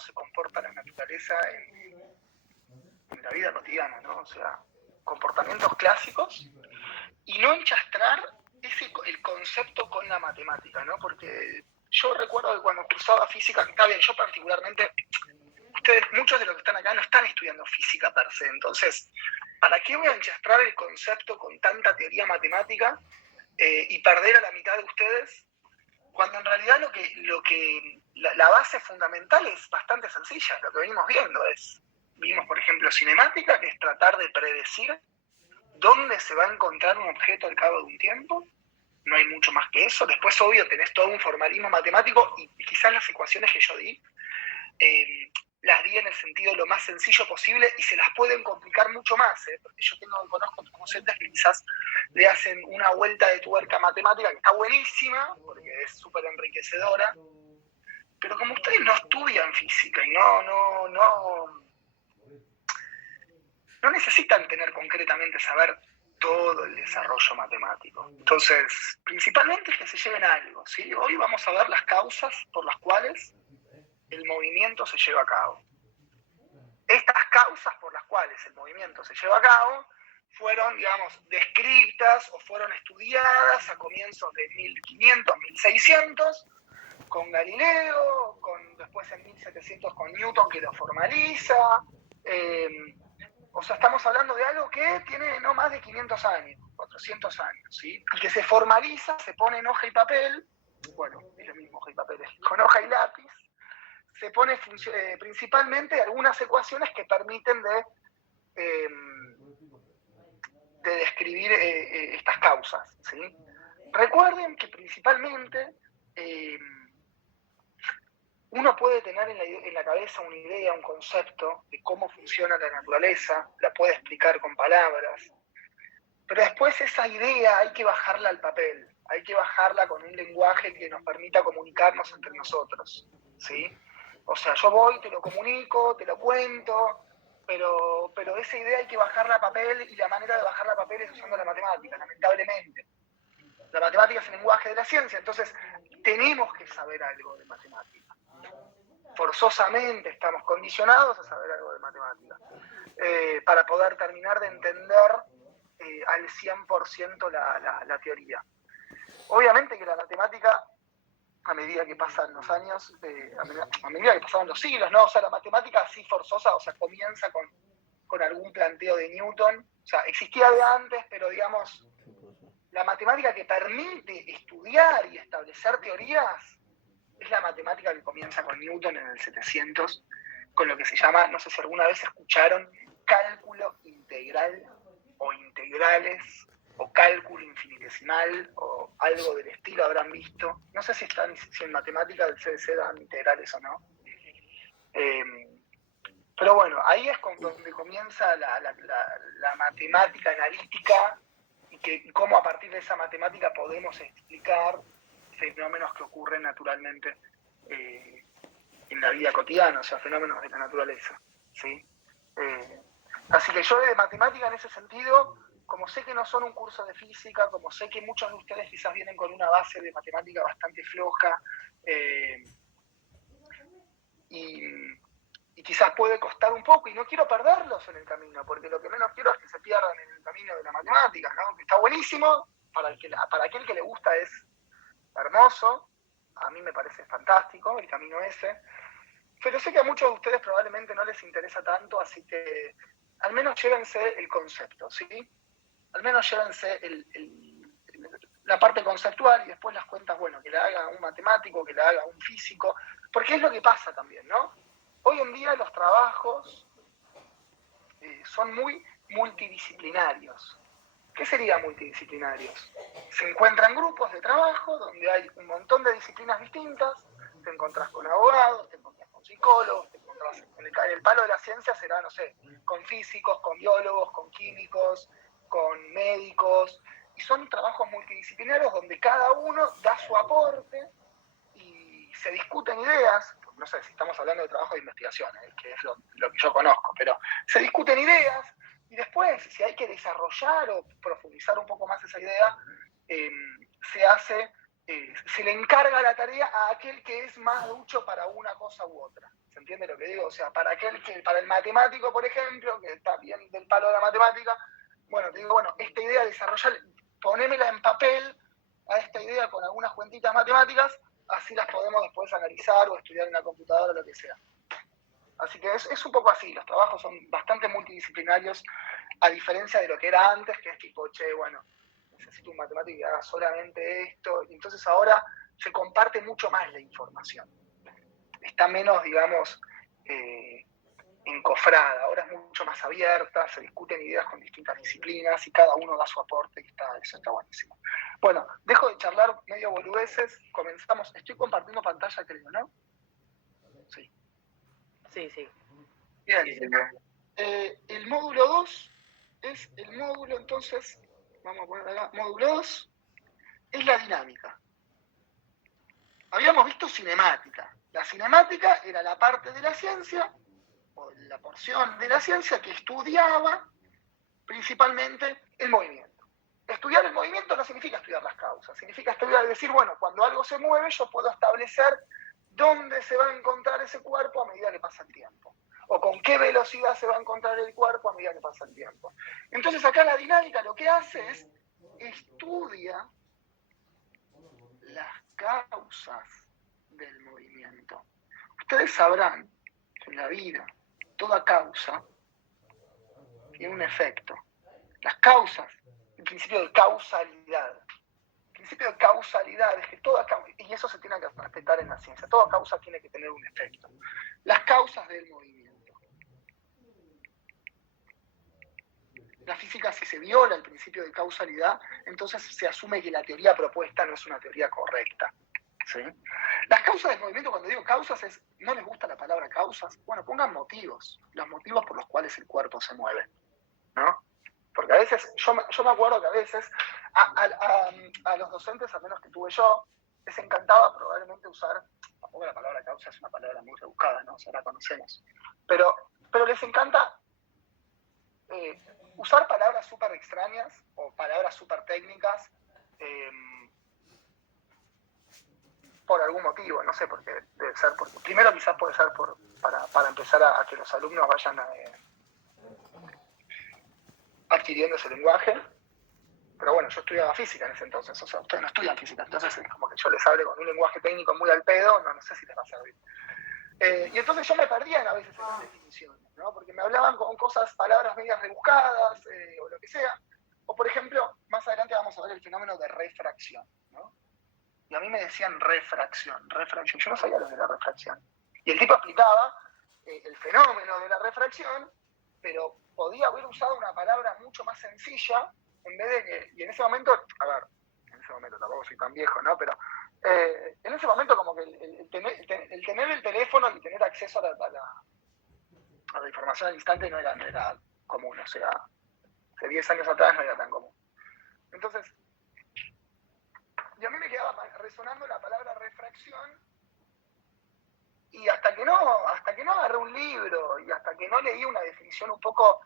se comporta la naturaleza en la vida cotidiana, ¿no? O sea, comportamientos clásicos y no enchastrar el concepto con la matemática, ¿no? Porque yo recuerdo que cuando cursaba física, está bien, yo particularmente, ustedes, muchos de los que están acá no están estudiando física per se, entonces, ¿para qué voy a enchastrar el concepto con tanta teoría matemática y perder a la mitad de ustedes? Cuando en realidad la base fundamental es bastante sencilla, lo que venimos viendo vimos por ejemplo cinemática, que es tratar de predecir dónde se va a encontrar un objeto al cabo de un tiempo, no hay mucho más que eso. Después, obvio, tenés todo un formalismo matemático y quizás las ecuaciones que yo di, las di en el sentido lo más sencillo posible y se las pueden complicar mucho más, porque yo conozco docentes que quizás le hacen una vuelta de tuerca matemática que está buenísima, porque es súper enriquecedora, pero como ustedes no estudian física y no necesitan tener concretamente saber todo el desarrollo matemático. Entonces, principalmente es que se lleven algo, ¿sí? Hoy vamos a ver las causas por las cuales el movimiento se lleva a cabo. Estas causas por las cuales el movimiento se lleva a cabo fueron, digamos, descritas o fueron estudiadas a comienzos de 1500, 1600, con Galileo, después en 1700 con Newton, que lo formaliza. O sea, estamos hablando de algo que tiene no más de 500 años, 400 años, ¿sí? Y que se formaliza, se pone en hoja y papel, bueno, es lo mismo hoja y papel, con hoja y lápiz, se pone principalmente algunas ecuaciones que permiten de describir estas causas, ¿sí? Recuerden que principalmente uno puede tener en la cabeza una idea, un concepto de cómo funciona la naturaleza, la puede explicar con palabras, pero después esa idea hay que bajarla al papel, hay que bajarla con un lenguaje que nos permita comunicarnos entre nosotros, ¿sí? O sea, yo voy, te lo comunico, te lo cuento, pero esa idea hay que bajarla a papel y la manera de bajarla a papel es usando la matemática, lamentablemente. La matemática es el lenguaje de la ciencia, entonces tenemos que saber algo de matemática. Forzosamente estamos condicionados a saber algo de matemática para poder terminar de entender al 100% la teoría. Obviamente que la matemática, a medida que pasan los años, a medida que pasaban los siglos, ¿no? O sea, la matemática así forzosa, o sea, comienza con algún planteo de Newton, o sea, existía de antes, pero digamos, la matemática que permite estudiar y establecer teorías es la matemática que comienza con Newton en el 700, con lo que se llama, no sé si alguna vez escucharon, cálculo integral o integrales o cálculo infinitesimal o algo del estilo habrán visto. No sé si en matemática del CBC dan integrales o no. Pero bueno, ahí es donde comienza la matemática analítica y cómo a partir de esa matemática podemos explicar fenómenos que ocurren naturalmente en la vida cotidiana, o sea, fenómenos de la naturaleza, ¿sí? Así que yo de matemática en ese sentido, como sé que no son un curso de física, como sé que muchos de ustedes quizás vienen con una base de matemática bastante floja, y quizás puede costar un poco, y no quiero perderlos en el camino, porque lo que menos quiero es que se pierdan en el camino de la matemática, ¿no? Que está buenísimo, para aquel que le gusta es hermoso, a mí me parece fantástico el camino ese, pero sé que a muchos de ustedes probablemente no les interesa tanto, así que al menos llévense el concepto, ¿sí? Al menos llévense la parte conceptual y después las cuentas, bueno, que la haga un matemático, que la haga un físico, porque es lo que pasa también, ¿no? Hoy en día los trabajos son muy multidisciplinarios. ¿Qué sería multidisciplinarios? Se encuentran grupos de trabajo donde hay un montón de disciplinas distintas, te encontrás con abogados, te encontrás con psicólogos, te encontrás en el palo de la ciencia será, no sé, con físicos, con biólogos, con químicos, con médicos, y son trabajos multidisciplinarios donde cada uno da su aporte y se discuten ideas, no sé si estamos hablando de trabajo de investigación, que es lo que yo conozco, pero se discuten ideas y después, si hay que desarrollar o profundizar un poco más esa idea, se hace se le encarga la tarea a aquel que es más ducho para una cosa u otra. ¿Se entiende lo que digo? O sea, para el matemático, por ejemplo, que está bien del palo de la matemática, bueno, te digo, bueno, esta idea desarrollar, ponémela en papel a esta idea con algunas cuentitas matemáticas, así las podemos después analizar o estudiar en la computadora o lo que sea. Así que es un poco así, los trabajos son bastante multidisciplinarios, a diferencia de lo que era antes, que es tipo, che, bueno, necesito un matemático que haga solamente esto, y entonces ahora se comparte mucho más la información. Está menos, digamos, encofrada, ahora es mucho más abierta, se discuten ideas con distintas disciplinas y cada uno da su aporte y eso está buenísimo. Bueno, dejo de charlar medio boludeces, comenzamos, estoy compartiendo pantalla creo, ¿no? Sí. Sí. Bien. El módulo 2 es el módulo, entonces, vamos a poner acá, módulo 2, es la dinámica. Habíamos visto cinemática. La cinemática era la parte de la ciencia, o la porción de la ciencia que estudiaba principalmente el movimiento. Estudiar el movimiento no significa estudiar las causas, significa decir, bueno, cuando algo se mueve yo puedo establecer dónde se va a encontrar ese cuerpo a medida que pasa el tiempo, o con qué velocidad se va a encontrar el cuerpo a medida que pasa el tiempo. Entonces acá la dinámica lo que hace es estudia las causas del movimiento. Ustedes sabrán que en la vida toda causa tiene un efecto. Las causas, el principio de causalidad. El principio de causalidad es que toda causa, y eso se tiene que respetar en la ciencia, toda causa tiene que tener un efecto. Las causas del movimiento. La física, si se viola el principio de causalidad, entonces se asume que la teoría propuesta no es una teoría correcta. ¿Sí? Las causas del movimiento, cuando digo causas, ¿no les gusta la palabra causas? Bueno, pongan motivos, los motivos por los cuales el cuerpo se mueve, ¿no? Porque a veces, yo me acuerdo que a veces a los docentes, al menos que tuve yo, les encantaba probablemente usar, tampoco la palabra causa es una palabra muy rebuscada, ¿no? O sea, la conocemos, pero les encanta usar palabras súper extrañas o palabras súper técnicas por algún motivo, no sé por qué, debe ser porque, primero quizás puede ser para empezar a que los alumnos vayan adquiriendo ese lenguaje, pero bueno, yo estudiaba física en ese entonces, o sea, ustedes no estudian física, entonces es como que yo les hable con un lenguaje técnico muy al pedo, no sé si les va a servir. Y entonces yo me perdía a veces en las definiciones, ¿no? Porque me hablaban con cosas, palabras medias rebuscadas, o lo que sea, o por ejemplo, más adelante vamos a ver el fenómeno de refracción, ¿no? Y a mí me decían refracción, yo no sabía lo de la refracción. Y el tipo explicaba el fenómeno de la refracción, pero podía haber usado una palabra mucho más sencilla, en vez de que, y en ese momento, a ver, en ese momento tampoco soy tan viejo, ¿no? Pero en ese momento como que el tener el teléfono y tener acceso a la información al instante no era común, o sea, hace 10 años atrás no era tan común. Entonces, y a mí me quedaba resonando la palabra refracción, y hasta que no agarré un libro y hasta que no leí una definición un poco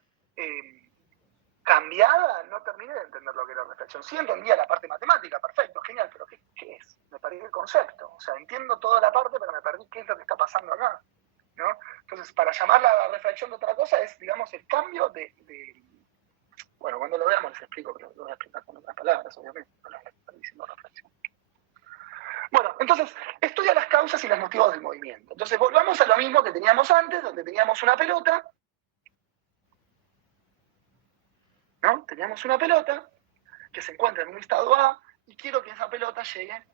cambiada, no terminé de entender lo que era refracción. Sí entendía la parte matemática, perfecto, genial, pero ¿qué es? Me perdí el concepto. O sea, entiendo toda la parte, pero me perdí qué es lo que está pasando acá, ¿no? Entonces, para llamarla la refracción de otra cosa es, digamos, el cambio de bueno, cuando lo veamos les explico, pero lo voy a explicar con otras palabras, obviamente, no les voy a estar diciendo refracción. Bueno, entonces, estudia las causas y los motivos del movimiento. Entonces, volvamos a lo mismo que teníamos antes, donde teníamos una pelota, ¿no? Teníamos una pelota que se encuentra en un estado A y quiero que esa pelota llegue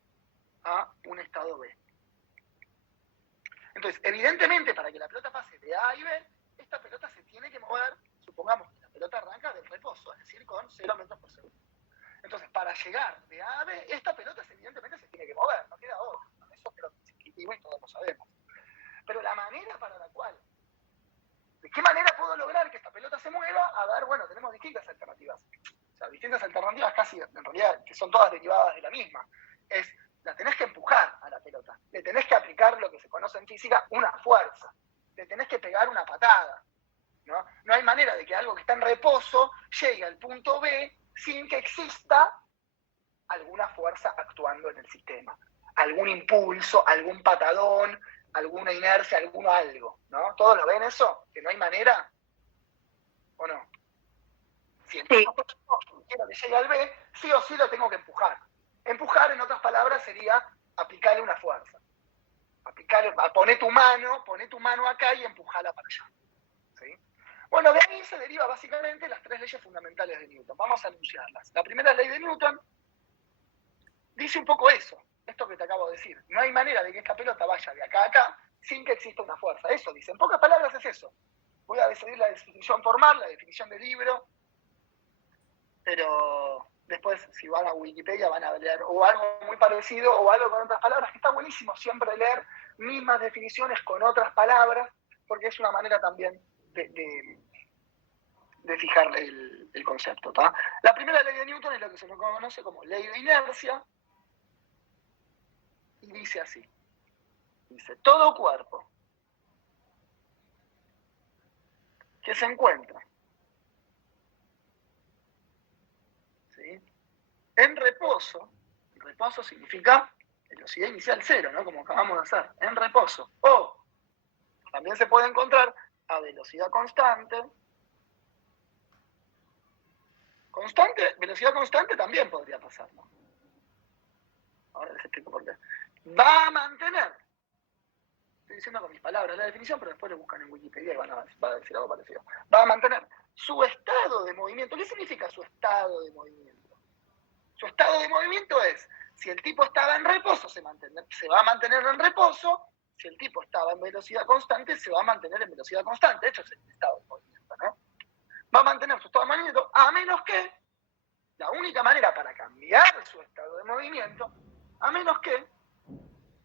a un estado B. Entonces, evidentemente, para que la pelota pase de A y B, esta pelota se tiene que mover, supongamos que la pelota arranca del reposo, es decir, con 0 metros por segundo. Entonces, para llegar de A a B, esta pelota evidentemente se tiene que mover, no queda otra. Eso creo que es intuitivo y todos lo sabemos. Pero la manera para la cual, ¿de qué manera puedo lograr que esta pelota se mueva? A ver, bueno, tenemos distintas alternativas. O sea, distintas alternativas casi, en realidad, que son todas derivadas de la misma. La tenés que empujar a la pelota. Le tenés que aplicar lo que se conoce en física, una fuerza. Le tenés que pegar una patada. ¿No? No hay manera de que algo que está en reposo llegue al punto B sin que exista alguna fuerza actuando en el sistema. Algún impulso, algún patadón, alguna inercia, algo, ¿no? ¿Todos lo ven eso? ¿Que no hay manera? ¿O no? Si el tipo quiero que llegue al B, sí o sí lo tengo que empujar. Empujar, en otras palabras, sería aplicarle una fuerza. Poné tu mano acá y empujala para allá. ¿Sí? Bueno, de ahí se deriva básicamente las 3 leyes fundamentales de Newton. Vamos a anunciarlas. La primera ley de Newton dice un poco eso, esto que te acabo de decir. No hay manera de que esta pelota vaya de acá a acá sin que exista una fuerza. Eso dice. En pocas palabras es eso. Voy a decidir la definición formal, la definición del libro, pero después, si van a Wikipedia, van a leer o algo muy parecido o algo con otras palabras, que está buenísimo siempre leer mismas definiciones con otras palabras, porque es una manera también de fijar el concepto. ¿tá? La primera ley de Newton es lo que se conoce como ley de inercia, y dice así. Dice, todo cuerpo que se encuentra en reposo significa velocidad inicial 0, ¿no? Como acabamos de hacer, en reposo. O también se puede encontrar a velocidad constante. Velocidad constante también podría pasar, ¿no? Ahora les explico por qué. Va a mantener, estoy diciendo con mis palabras la definición, pero después lo buscan en Wikipedia y va a decir algo parecido. Va a mantener su estado de movimiento. ¿Qué significa su estado de movimiento? Su estado de movimiento es, si el tipo estaba en reposo, se va a mantener en reposo. Si el tipo estaba en velocidad constante, se va a mantener en velocidad constante. Eso es el estado de movimiento, ¿no? Va a mantener su estado de movimiento, a menos que, la única manera para cambiar su estado de movimiento, a menos que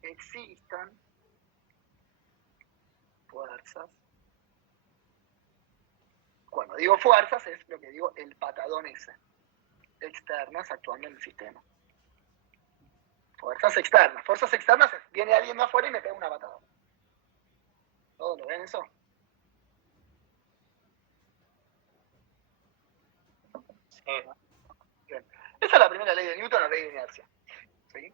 existan fuerzas. Cuando digo fuerzas, es lo que digo el patadón ese. Externas actuando en el sistema. Fuerzas externas es, viene alguien de afuera y me pega una patada. ¿Todos lo ven eso? Sí. Bien. Esa es la primera ley de Newton, la ley de inercia. ¿Sí?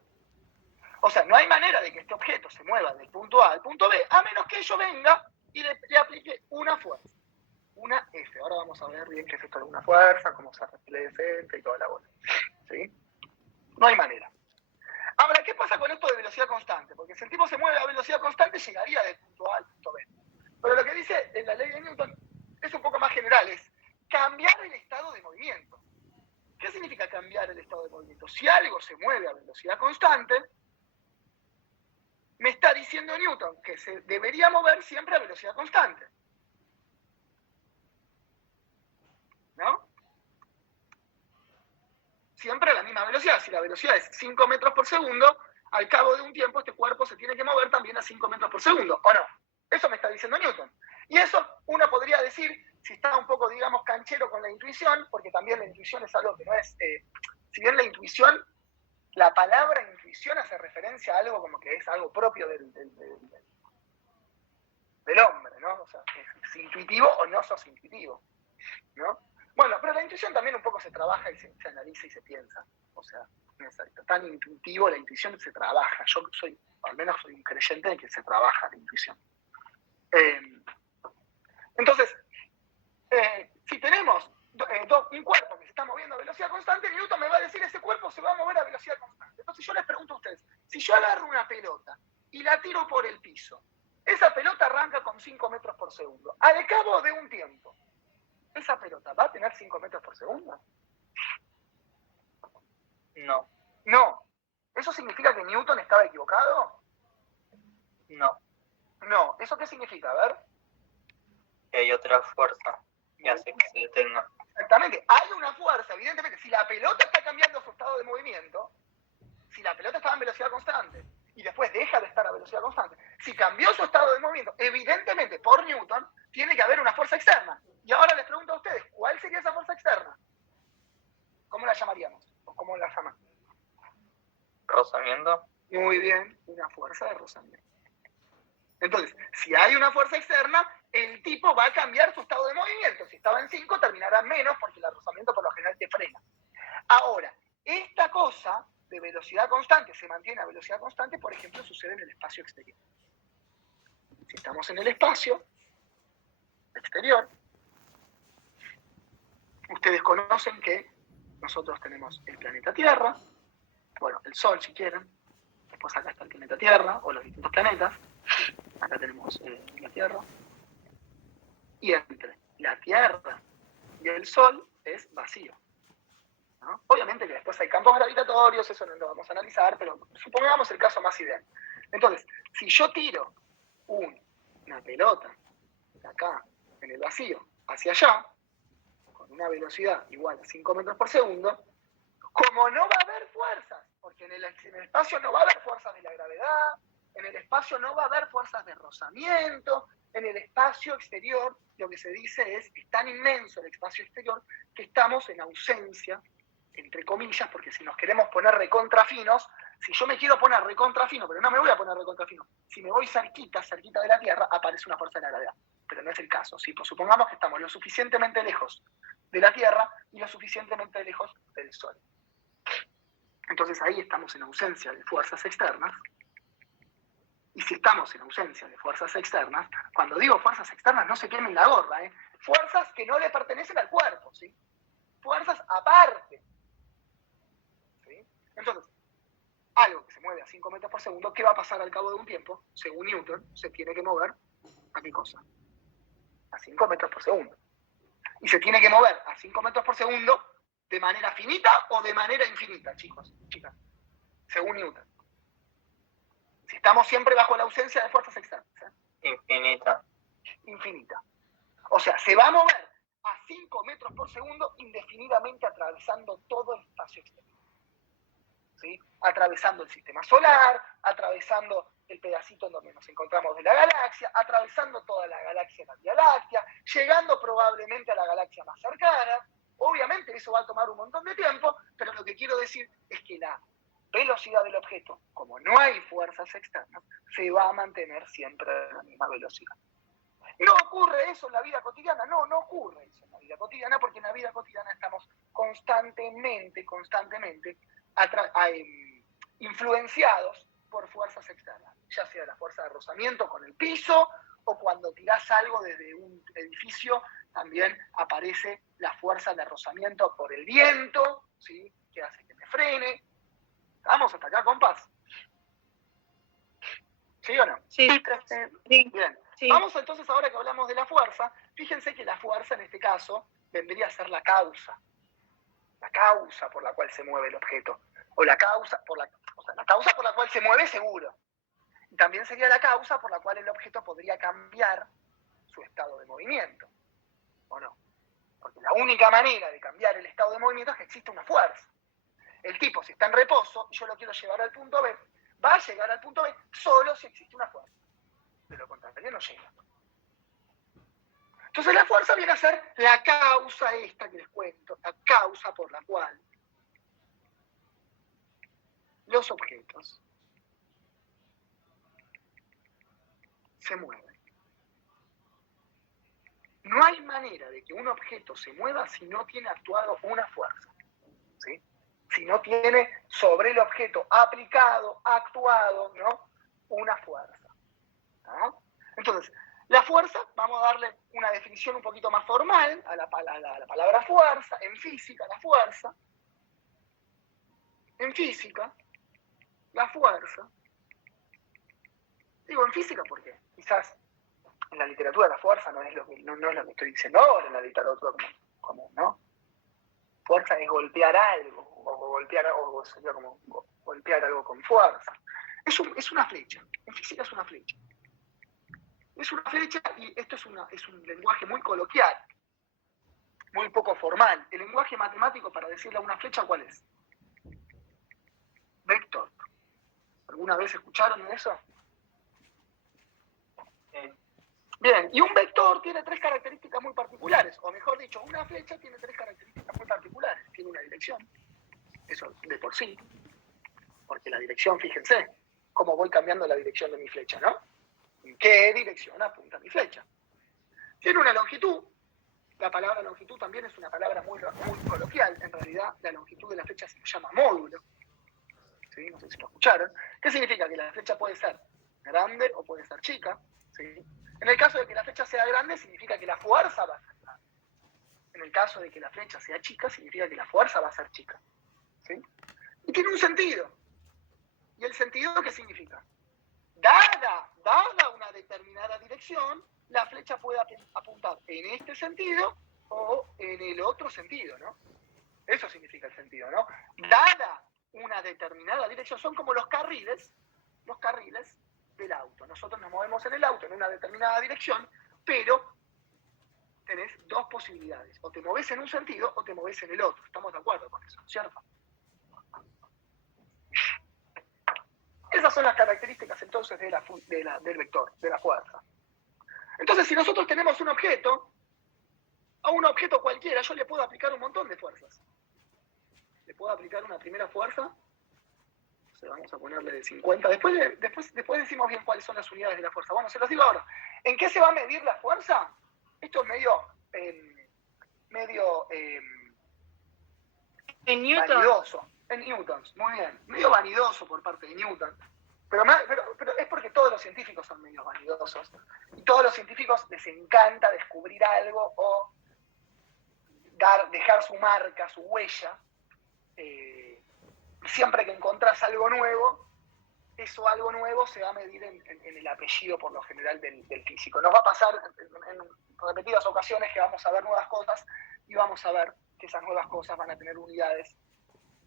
O sea, no hay manera de que este objeto se mueva del punto A al punto B, a menos que yo venga y le aplique una fuerza. Una F. Ahora vamos a ver bien qué es esto de una fuerza, cómo se refleja y toda la bola. ¿Sí? No hay manera. Ahora, ¿qué pasa con esto de velocidad constante? Porque si el tipo se mueve a velocidad constante, llegaría del punto A al punto B. Pero lo que dice en la ley de Newton es un poco más general, es cambiar el estado de movimiento. ¿Qué significa cambiar el estado de movimiento? Si algo se mueve a velocidad constante, me está diciendo Newton que se debería mover siempre a velocidad constante. ¿No? Siempre a la misma velocidad. Si la velocidad es 5 metros por segundo, al cabo de un tiempo este cuerpo se tiene que mover también a 5 metros por segundo, ¿o no? Eso me está diciendo Newton. Y eso uno podría decir, si está un poco, digamos, canchero con la intuición, porque también la intuición es algo que no es... si bien la intuición, la palabra intuición hace referencia a algo como que es algo propio del hombre, ¿no? O sea, es intuitivo o no sos intuitivo, ¿no? Bueno, pero la intuición también un poco se trabaja y se analiza y se piensa. O sea, no es tan intuitivo, la intuición se trabaja. Yo soy, al menos soy un creyente de que se trabaja la intuición. Entonces, si tenemos un cuerpo que se está moviendo a velocidad constante, Newton me va a decir ese cuerpo se va a mover a velocidad constante. Entonces yo les pregunto a ustedes, si yo agarro una pelota y la tiro por el piso, esa pelota arranca con 5 metros por segundo. Al cabo de un tiempo, ¿esa pelota va a tener 5 metros por segundo? No. No. ¿Eso significa que Newton estaba equivocado? No. No. ¿Eso qué significa? A ver. Que hay otra fuerza que hace que se detenga. Exactamente. Hay una fuerza, evidentemente. Si la pelota está cambiando su estado de movimiento, si la pelota estaba en velocidad constante y después deja de estar a velocidad constante, si cambió su estado de movimiento, evidentemente por Newton tiene que haber una fuerza externa. Y ahora les pregunto a ustedes, ¿cuál sería esa fuerza externa? ¿Cómo la llamaríamos? ¿O cómo la llaman? ¿Rozamiento? Muy bien, una fuerza de rozamiento. Entonces, si hay una fuerza externa, el tipo va a cambiar su estado de movimiento. Si estaba en 5, terminará en menos porque el rozamiento por lo general te frena. Ahora, esta cosa cosa de velocidad constante se mantiene a velocidad constante, por ejemplo, sucede en el espacio exterior. Si estamos en el espacio exterior, ustedes conocen que nosotros tenemos el planeta Tierra, bueno, el Sol si quieren, después acá está el planeta Tierra o los distintos planetas, acá tenemos la Tierra, y entre la Tierra y el Sol es vacío, ¿no? Obviamente que después hay campos gravitatorios, eso no lo vamos a analizar, pero supongamos el caso más ideal. Entonces, si yo tiro una pelota de acá en el vacío hacia allá, con una velocidad igual a 5 metros por segundo, como no va a haber fuerzas, porque en el espacio no va a haber fuerzas de la gravedad, en el espacio no va a haber fuerzas de rozamiento, en el espacio exterior lo que se dice es tan inmenso el espacio exterior que estamos en ausencia, entre comillas, porque si nos queremos poner recontrafinos, si yo me quiero poner recontrafino, pero no me voy a poner recontrafino, si me voy cerquita de la Tierra, aparece una fuerza de la gravedad. Pero no es el caso. ¿Sí? Pues supongamos que estamos lo suficientemente lejos de la Tierra y lo suficientemente lejos del Sol. Entonces ahí estamos en ausencia de fuerzas externas. Y si estamos en ausencia de fuerzas externas, cuando digo fuerzas externas, no se quemen la gorra, ¿eh? Fuerzas que no le pertenecen al cuerpo, ¿sí? Fuerzas aparte. ¿Sí? Entonces, algo que se mueve a 5 metros por segundo, ¿qué va a pasar al cabo de un tiempo? Según Newton, se tiene que mover ¿a qué cosa? A 5 metros por segundo. Y se tiene que mover a 5 metros por segundo de manera finita o de manera infinita, chicos, chicas, según Newton. Si estamos siempre bajo la ausencia de fuerzas externas. Infinita. Infinita. O sea, se va a mover a 5 metros por segundo indefinidamente atravesando todo el espacio exterior. ¿Sí? Atravesando el sistema solar, atravesando el pedacito en donde nos encontramos de la galaxia, atravesando toda la galaxia en la Vía Láctea, llegando probablemente a la galaxia más cercana. Obviamente eso va a tomar un montón de tiempo, pero lo que quiero decir es que la velocidad del objeto, como no hay fuerzas externas, se va a mantener siempre a la misma velocidad. ¿No ocurre eso en la vida cotidiana? No, no ocurre eso en la vida cotidiana, porque en la vida cotidiana estamos constantemente influenciados por fuerzas externas, ya sea la fuerza de rozamiento con el piso, o cuando tirás algo desde un edificio, también aparece la fuerza de rozamiento por el viento, ¿sí? Que hace que me frene. ¿Vamos hasta acá, compas? ¿Sí o no? Sí, profe. Sí. Bien. Sí. Vamos entonces, ahora que hablamos de la fuerza, fíjense que la fuerza en este caso vendría a ser la causa por la cual se mueve el objeto, o la causa por la cual se mueve seguro. Y también sería la causa por la cual el objeto podría cambiar su estado de movimiento, ¿o no? Porque la única manera de cambiar el estado de movimiento es que existe una fuerza. El tipo, si está en reposo y yo lo quiero llevar al punto B, va a llegar al punto B solo si existe una fuerza. De lo contrario no llega. Entonces la fuerza viene a ser la causa esta que les cuento, la causa por la cual los objetos se mueven. No hay manera de que un objeto se mueva si no tiene actuado una fuerza, ¿sí? Si no tiene sobre el objeto actuado, ¿no? Una fuerza, ¿no? Entonces, la fuerza, vamos a darle una definición un poquito más formal a la palabra fuerza. En física, la fuerza. En física, la fuerza. Digo en física porque quizás en la literatura la fuerza no es lo que estoy diciendo ahora en la literatura común, ¿no? Fuerza es golpear algo, o sería como golpear algo con fuerza. Es una flecha. En física es una flecha. Es una flecha y esto es un lenguaje muy coloquial, muy poco formal. El lenguaje matemático para decirle a una flecha, ¿cuál es? Vector. ¿Alguna vez escucharon eso? Bien, y un vector tiene 3 características muy particulares, o mejor dicho, una flecha tiene 3 características muy particulares. Tiene una dirección, eso de por sí, porque la dirección, fíjense, cómo voy cambiando la dirección de mi flecha, ¿no? ¿En qué dirección apunta mi flecha? Tiene una longitud. La palabra longitud también es una palabra muy coloquial. En realidad, la longitud de la flecha se llama módulo. ¿sí? No sé si lo escucharon. ¿Qué significa? Que la flecha puede ser grande o puede ser chica, ¿sí? En el caso de que la flecha sea grande, significa que la fuerza va a ser grande. En el caso de que la flecha sea chica, significa que la fuerza va a ser chica, ¿sí? Y tiene un sentido. ¿Y el sentido qué significa? Dada una determinada dirección, la flecha puede apuntar en este sentido o en el otro sentido, ¿no? Eso significa el sentido, ¿no? Dada una determinada dirección, son como los carriles del auto. Nosotros nos movemos en el auto en una determinada dirección, pero tenés dos posibilidades. O te moves en un sentido o te moves en el otro. ¿Estamos de acuerdo con eso, cierto? Esas son las características entonces del vector, de la fuerza. Entonces, si nosotros tenemos un objeto, a un objeto cualquiera, yo le puedo aplicar un montón de fuerzas. Le puedo aplicar una primera fuerza, o sea, vamos a ponerle de 50. Después decimos bien cuáles son las unidades de la fuerza. Bueno, se los digo ahora. ¿En qué se va a medir la fuerza? Esto es medio En Newton. vanidoso. En newtons, muy bien. Medio vanidoso por parte de Newton. Pero es porque todos los científicos son medio vanidosos. Y todos los científicos les encanta descubrir algo o dejar su marca, su huella. Siempre que encontrás algo nuevo, eso algo nuevo se va a medir en el apellido por lo general del físico. Nos va a pasar en repetidas ocasiones que vamos a ver nuevas cosas y vamos a ver que esas nuevas cosas van a tener unidades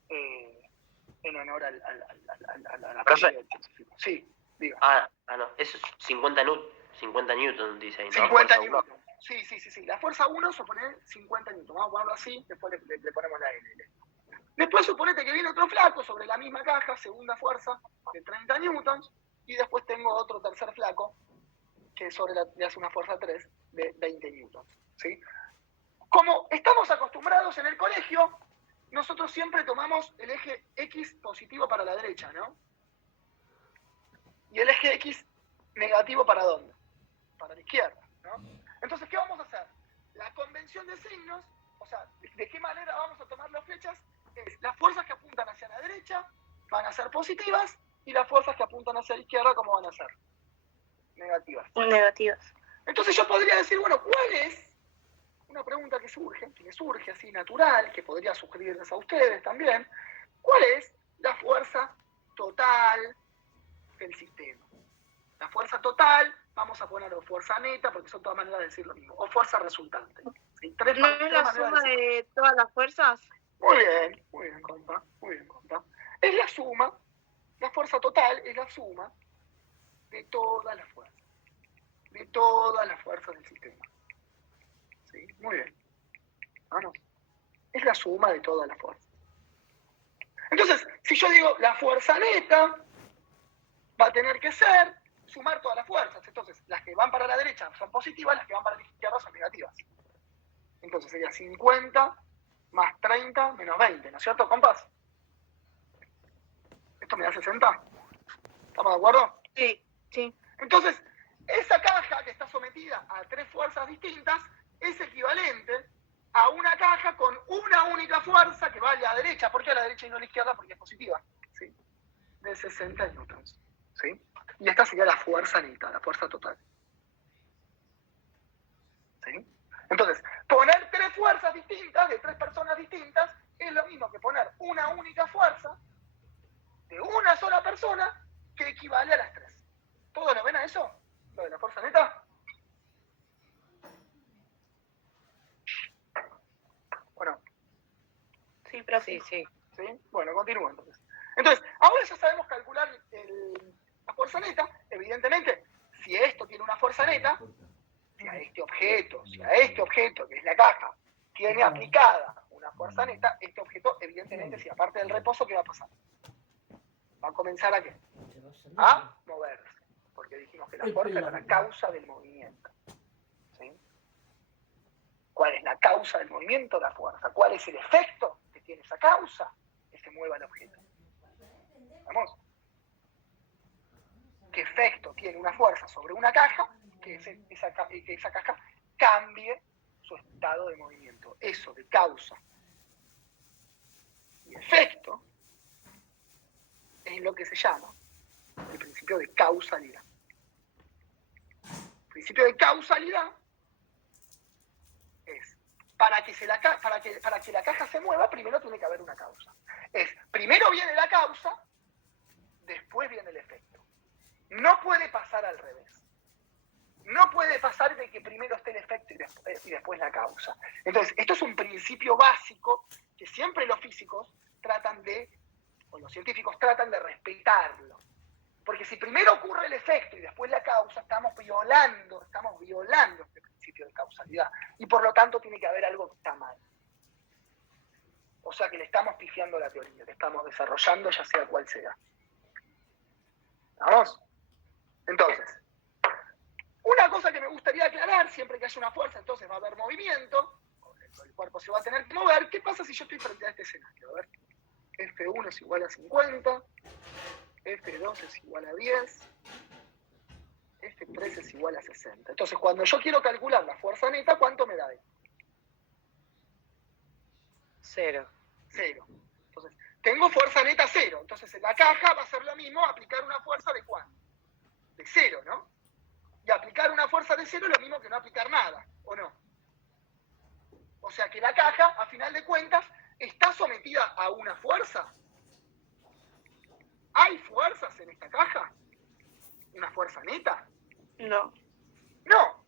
en honor al apellido del científico. Sí, diga. No, eso es 50 newton, dice ahí, ¿no? 50 newton. Sí. La fuerza 1 supone 50 newton. Vamos a ponerlo así, después le ponemos la L. Después suponete que viene otro flaco sobre la misma caja, segunda fuerza, de 30 newtons, y después tengo otro tercer flaco, que le hace una fuerza 3 de 20 newtons. ¿Sí? Como estamos acostumbrados en el colegio, nosotros siempre tomamos el eje X positivo para la derecha, ¿no? Y el eje X negativo ¿para dónde? Para la izquierda, ¿no? Entonces, ¿qué vamos a hacer? La convención de signos, o sea, ¿de qué manera vamos a tomar las flechas? Es las fuerzas que apuntan hacia la derecha van a ser positivas y las fuerzas que apuntan hacia la izquierda, ¿cómo van a ser? Negativas. Negativas. Entonces yo podría decir, bueno, ¿cuál es? Una pregunta que me surge así natural, que podría sugerirles a ustedes también. ¿Cuál es la fuerza total del sistema? La fuerza total, vamos a ponerlo fuerza neta, porque son todas maneras de decir lo mismo, o fuerza resultante. ¿Sí? ¿No es la suma de todas las fuerzas? Muy bien, compa. Es la suma, la fuerza total es la suma de todas las fuerzas. De todas las fuerzas del sistema. ¿Sí? Muy bien. Vamos. Es la suma de todas las fuerzas. Entonces, si yo digo la fuerza neta, va a tener que ser sumar todas las fuerzas. Entonces, las que van para la derecha son positivas, las que van para la izquierda son negativas. Entonces sería 50 más 30 menos 20, ¿no es cierto, compas? ¿Esto me da 60? ¿Estamos de acuerdo? Sí. Entonces, esa caja que está sometida a 3 fuerzas distintas es equivalente a una caja con una única fuerza que va a la derecha. ¿Por qué a la derecha y no a la izquierda? Porque es positiva. ¿Sí? De 60 newtons. ¿Sí? Y esta sería la fuerza neta, la fuerza total. ¿Sí? Entonces, poner 3 fuerzas distintas de 3 personas distintas es lo mismo que poner una única fuerza de una sola persona que equivale a las 3. ¿Todos lo ven a eso? ¿Lo de la fuerza neta? Bueno. Sí, profe. Sí. Bueno, continúo entonces. Entonces, ahora ya sabemos calcular la fuerza neta. Evidentemente, si esto tiene una fuerza neta, si a este objeto, que es la caja, tiene aplicada una fuerza neta, este objeto, evidentemente, si aparte del reposo, ¿qué va a pasar? Va a comenzar a ¿qué? A moverse. Porque dijimos que la fuerza era la causa del movimiento. ¿Sí? ¿Cuál es la causa del movimiento? La fuerza. ¿Cuál es el efecto que tiene esa causa? Que se mueva el objeto. ¿Vamos? ¿Qué efecto tiene una fuerza sobre una caja? Que esa caja cambie su estado de movimiento. Eso de causa y efecto es lo que se llama el principio de causalidad. El principio de causalidad es, para que la caja se mueva, primero tiene que haber una causa. Primero viene la causa, después viene el efecto. No puede pasar al revés. No puede pasar de que primero esté el efecto y después la causa. Entonces, esto es un principio básico que siempre los físicos los científicos tratan de respetarlo. Porque si primero ocurre el efecto y después la causa, estamos violando este principio de causalidad. Y por lo tanto tiene que haber algo que está mal. O sea que le estamos pifiando la teoría, le estamos desarrollando, ya sea cual sea. ¿Vamos? Entonces, una cosa que me gustaría aclarar, siempre que haya una fuerza, entonces va a haber movimiento, el cuerpo se va a tener que mover. ¿Qué pasa si yo estoy frente a este escenario? A ver, F1 es igual a 50, F2 es igual a 10, F3 es igual a 60. Entonces, cuando yo quiero calcular la fuerza neta, ¿cuánto me da esto? 0. 0. Entonces, tengo fuerza neta 0. Entonces, en la caja va a ser lo mismo aplicar una fuerza de ¿cuánto? De 0, ¿no? Y aplicar una fuerza de 0 es lo mismo que no aplicar nada, ¿o no? O sea que la caja, a final de cuentas, está sometida a una fuerza. ¿Hay fuerzas en esta caja? ¿Una fuerza neta? No. No.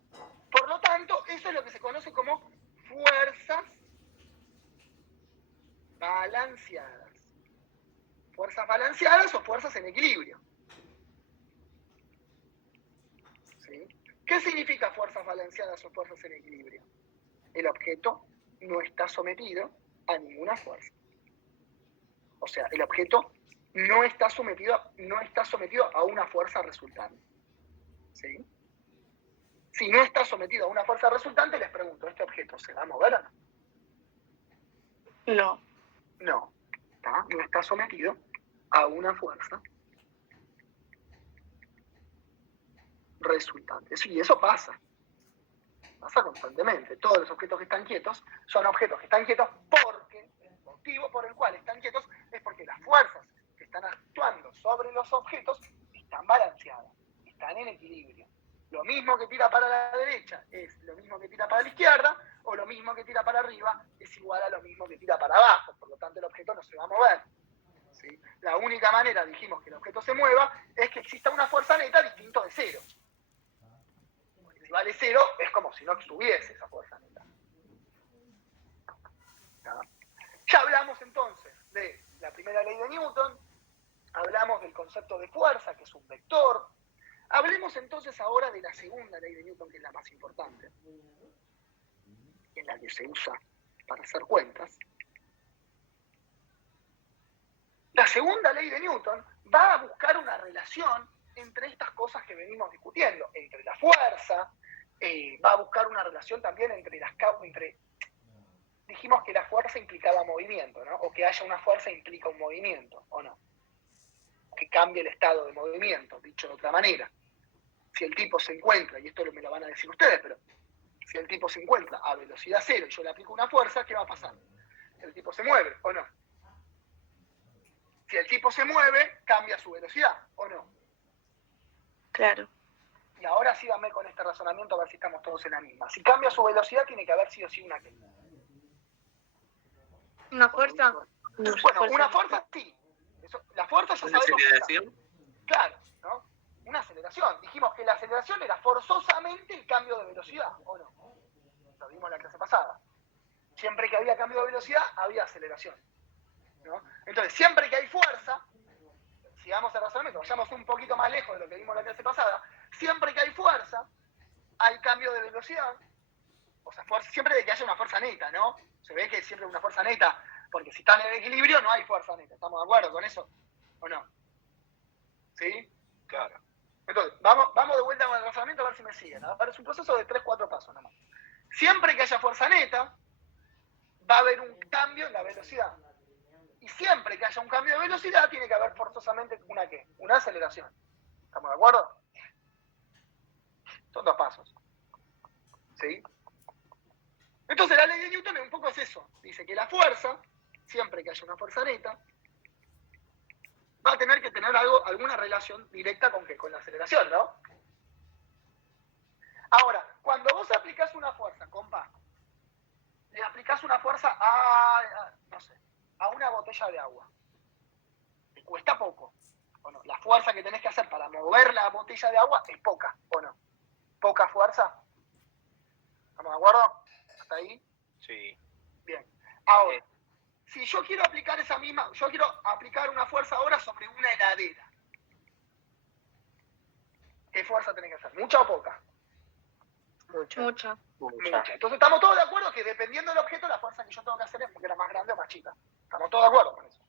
Por lo tanto, eso es lo que se conoce como fuerzas balanceadas. Fuerzas balanceadas o fuerzas en equilibrio. ¿Sí? ¿Qué significa fuerzas balanceadas o fuerzas en equilibrio? El objeto no está sometido a ninguna fuerza. O sea, el objeto no está sometido a una fuerza resultante. ¿Sí? Si no está sometido a una fuerza resultante, les pregunto, ¿este objeto se va a mover o no? No. No, no está sometido a una fuerza resultante. Y eso pasa constantemente. Todos los objetos que están quietos son objetos que están quietos porque el motivo por el cual están quietos es porque las fuerzas que están actuando sobre los objetos están balanceadas, están en equilibrio. Lo mismo que tira para la derecha es lo mismo que tira para la izquierda, o lo mismo que tira para arriba es igual a lo mismo que tira para abajo. Por lo tanto, el objeto no se va a mover. ¿Sí? La única manera, dijimos, que el objeto se mueva es que exista una fuerza neta distinto de 0. Porque si vale 0, es como si no estuviese esa fuerza neta. ¿Está? Ya hablamos entonces de la primera ley de Newton, hablamos del concepto de fuerza, que es un vector. Hablemos entonces ahora de la segunda ley de Newton, que es la más importante, en la que se usa para hacer cuentas. La segunda ley de Newton va a buscar una relación entre estas cosas que venimos discutiendo, entre la fuerza, va a buscar una relación también entre las causas, dijimos que la fuerza implicaba movimiento, ¿no? O que haya una fuerza implica un movimiento, ¿o no? Que cambie el estado de movimiento, dicho de otra manera. Si el tipo se encuentra, y esto me lo van a decir ustedes, pero si el tipo se encuentra a velocidad 0 y yo le aplico una fuerza, ¿qué va a pasar? El tipo se mueve, ¿o no? Si el tipo se mueve, cambia su velocidad, ¿o no? Claro. Y ahora sí dame con este razonamiento a ver si estamos todos en la misma. Si cambia su velocidad, tiene que haber sí o sí una que. ¿Una fuerza? Bueno, una fuerza sí. La fuerza ya ¿Una sabemos. aceleración? Claro, ¿no? Una aceleración. Dijimos que la aceleración era forzosamente el cambio de velocidad, ¿o no? Lo vimos en la clase pasada. Siempre que había cambio de velocidad, había aceleración, ¿no? Entonces, siempre que hay fuerza, sigamos el razonamiento, vayamos un poquito más lejos de lo que vimos en la clase pasada, siempre que hay fuerza, hay cambio de velocidad, o sea, siempre de que haya una fuerza neta, ¿no? Se ve que siempre hay una fuerza neta, porque si están en equilibrio no hay fuerza neta, ¿estamos de acuerdo con eso? ¿O no? ¿Sí? Claro. Entonces, vamos de vuelta con el razonamiento a ver si me siguen. Ahora es un proceso de 3-4 pasos nomás. Siempre que haya fuerza neta, va a haber un cambio en la velocidad. Y siempre que haya un cambio de velocidad, tiene que haber forzosamente una ¿qué? Una aceleración. ¿Estamos de acuerdo? Son 2 pasos. ¿Sí? Entonces la ley de Newton un poco es eso. Dice que la fuerza, siempre que haya una fuerza neta, va a tener que tener alguna relación directa con la aceleración, ¿no? Ahora, cuando vos aplicás una fuerza, compa, le aplicás una fuerza no sé, a una botella de agua. Te cuesta poco, ¿o no? La fuerza que tenés que hacer para mover la botella de agua es poca, ¿o no? Poca fuerza. ¿Estamos de acuerdo? ¿Hasta ahí? Sí. Bien. Ahora, si yo quiero aplicar yo quiero aplicar una fuerza ahora sobre una heladera. ¿Qué fuerza tenés que hacer? ¿Mucha o poca? Mucha. Mucha. Entonces estamos todos de acuerdo que dependiendo del objeto, la fuerza que yo tengo que hacer es más grande o más chica. ¿Estamos todos de acuerdo con eso?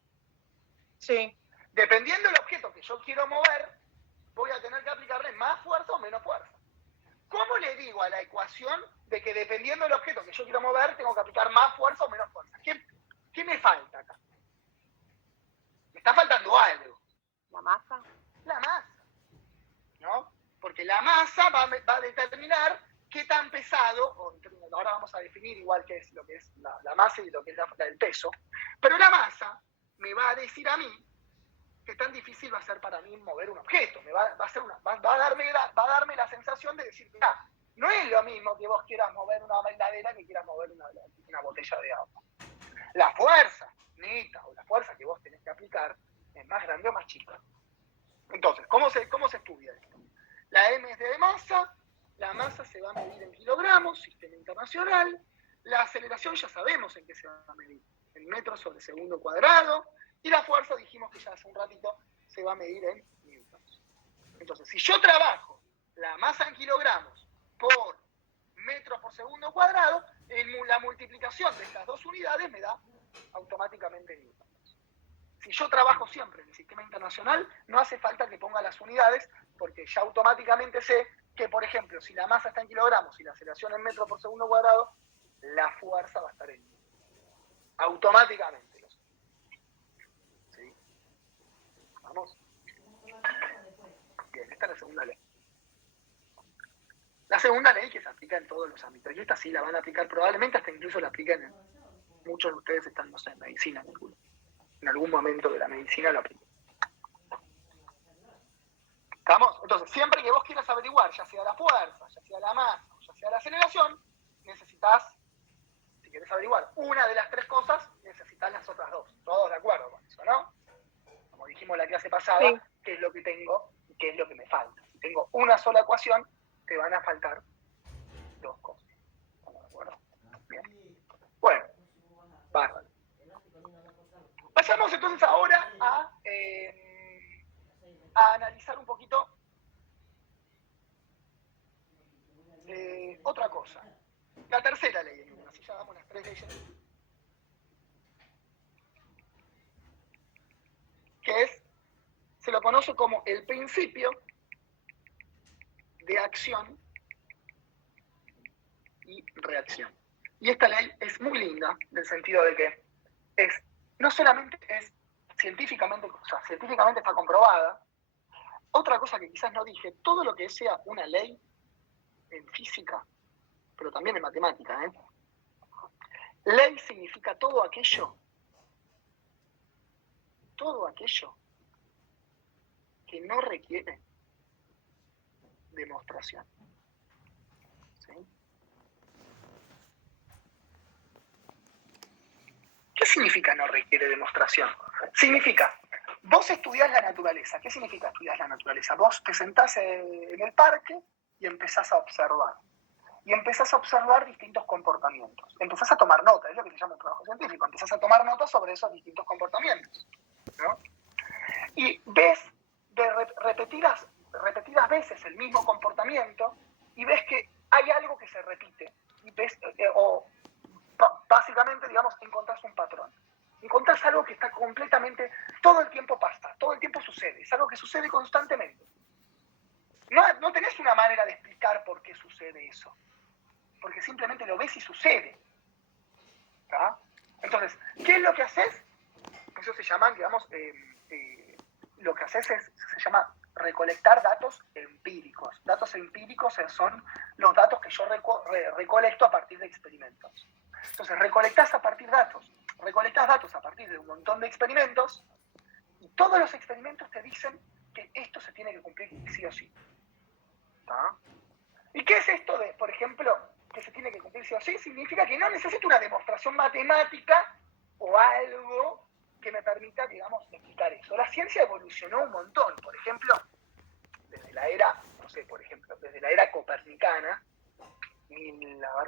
Sí. Dependiendo del objeto que yo quiero mover, voy a tener que aplicarle más fuerza o menos fuerza. ¿Cómo le digo a la ecuación de que dependiendo del objeto que yo quiero mover, tengo que aplicar más fuerza o menos fuerza? ¿Qué me falta acá? Me está faltando algo. ¿La masa? La masa, ¿no? Porque la masa va a determinar qué tan pesado, ahora vamos a definir igual qué es lo que es la masa y lo que es el peso, pero la masa me va a decir a mí qué tan difícil va a ser para mí mover un objeto. Va a darme la sensación de decir, mira, no es lo mismo que vos quieras mover una heladera que quieras mover una botella de agua. La fuerza neta o la fuerza que vos tenés que aplicar es más grande o más chica. Entonces, ¿cómo se estudia esto? La M es de masa, la masa se va a medir en kilogramos, sistema internacional. La aceleración ya sabemos en qué se va a medir, en metros sobre segundo cuadrado. Y la fuerza, dijimos que ya hace un ratito, se va a medir en newtons. Entonces, si yo trabajo la masa en kilogramos por metros por segundo cuadrado, la multiplicación de estas dos unidades me da automáticamente newtons. Si yo trabajo siempre en el sistema internacional, no hace falta que ponga las unidades, porque ya automáticamente sé que, por ejemplo, si la masa está en kilogramos y la aceleración en metros por segundo cuadrado, la fuerza va a estar en newtons. Automáticamente. ¿Sí? Vamos. Bien, esta es la segunda ley. La segunda ley que se aplica en todos los ámbitos. Y esta sí la van a aplicar probablemente, hasta incluso la aplican muchos de ustedes están, no sé, en medicina, en algún momento de la medicina lo aplican. ¿Estamos? Entonces, siempre que vos quieras averiguar, ya sea la fuerza, ya sea la masa, o ya sea la aceleración, necesitas, si querés averiguar una de las tres cosas, necesitas las otras dos. ¿Todos de acuerdo con eso, no? Como dijimos en la clase pasada, sí. ¿Qué es lo que tengo y qué es lo que me falta? Si tengo una sola ecuación, te van a faltar dos cosas. ¿Estamos de acuerdo? Bien. Bueno, bárbaro. Pasamos entonces ahora a analizar un poquito otra cosa. La tercera ley de Newton, así ya damos las tres leyes. Que se lo conoce como el principio de acción y reacción. Y esta ley es muy linda, en el sentido de que no solamente es científicamente está comprobada. Otra cosa que quizás no dije, todo lo que sea una ley en física, pero también en matemática, ley significa todo aquello que no requiere demostración. ¿Sí? ¿Qué significa no requiere demostración? Significa, vos estudiás la naturaleza. ¿Qué significa estudiar la naturaleza? Vos te sentás en el parque y empezás a observar. Y empezás a observar distintos comportamientos. Empezás a tomar notas, es lo que se llama un trabajo científico. Empezás a tomar notas sobre esos distintos comportamientos, ¿no? Y ves repetidas veces el mismo comportamiento y ves que hay algo que se repite. Y ves, básicamente, digamos, encontrás un patrón. Encontrás algo que está completamente, todo el tiempo pasa, todo el tiempo sucede. Es algo que sucede constantemente. No tenés una manera de explicar por qué sucede eso. Porque simplemente lo ves y sucede. ¿Tá? Entonces, ¿qué es lo que haces? Eso se llama, digamos, lo que haces se llama recolectar datos empíricos. Datos empíricos son los datos que yo recolecto a partir de experimentos. Entonces, recolectás datos a partir de un montón de experimentos Y todos los experimentos te dicen que esto se tiene que cumplir sí o sí. ¿Tá? ¿Y qué es esto de, por ejemplo, que se tiene que cumplir sí o sí? Significa que no necesito una demostración matemática o algo que me permita, digamos, explicar eso. La ciencia evolucionó un montón. Por ejemplo, desde la era, no sé, por ejemplo, desde la era copernicana,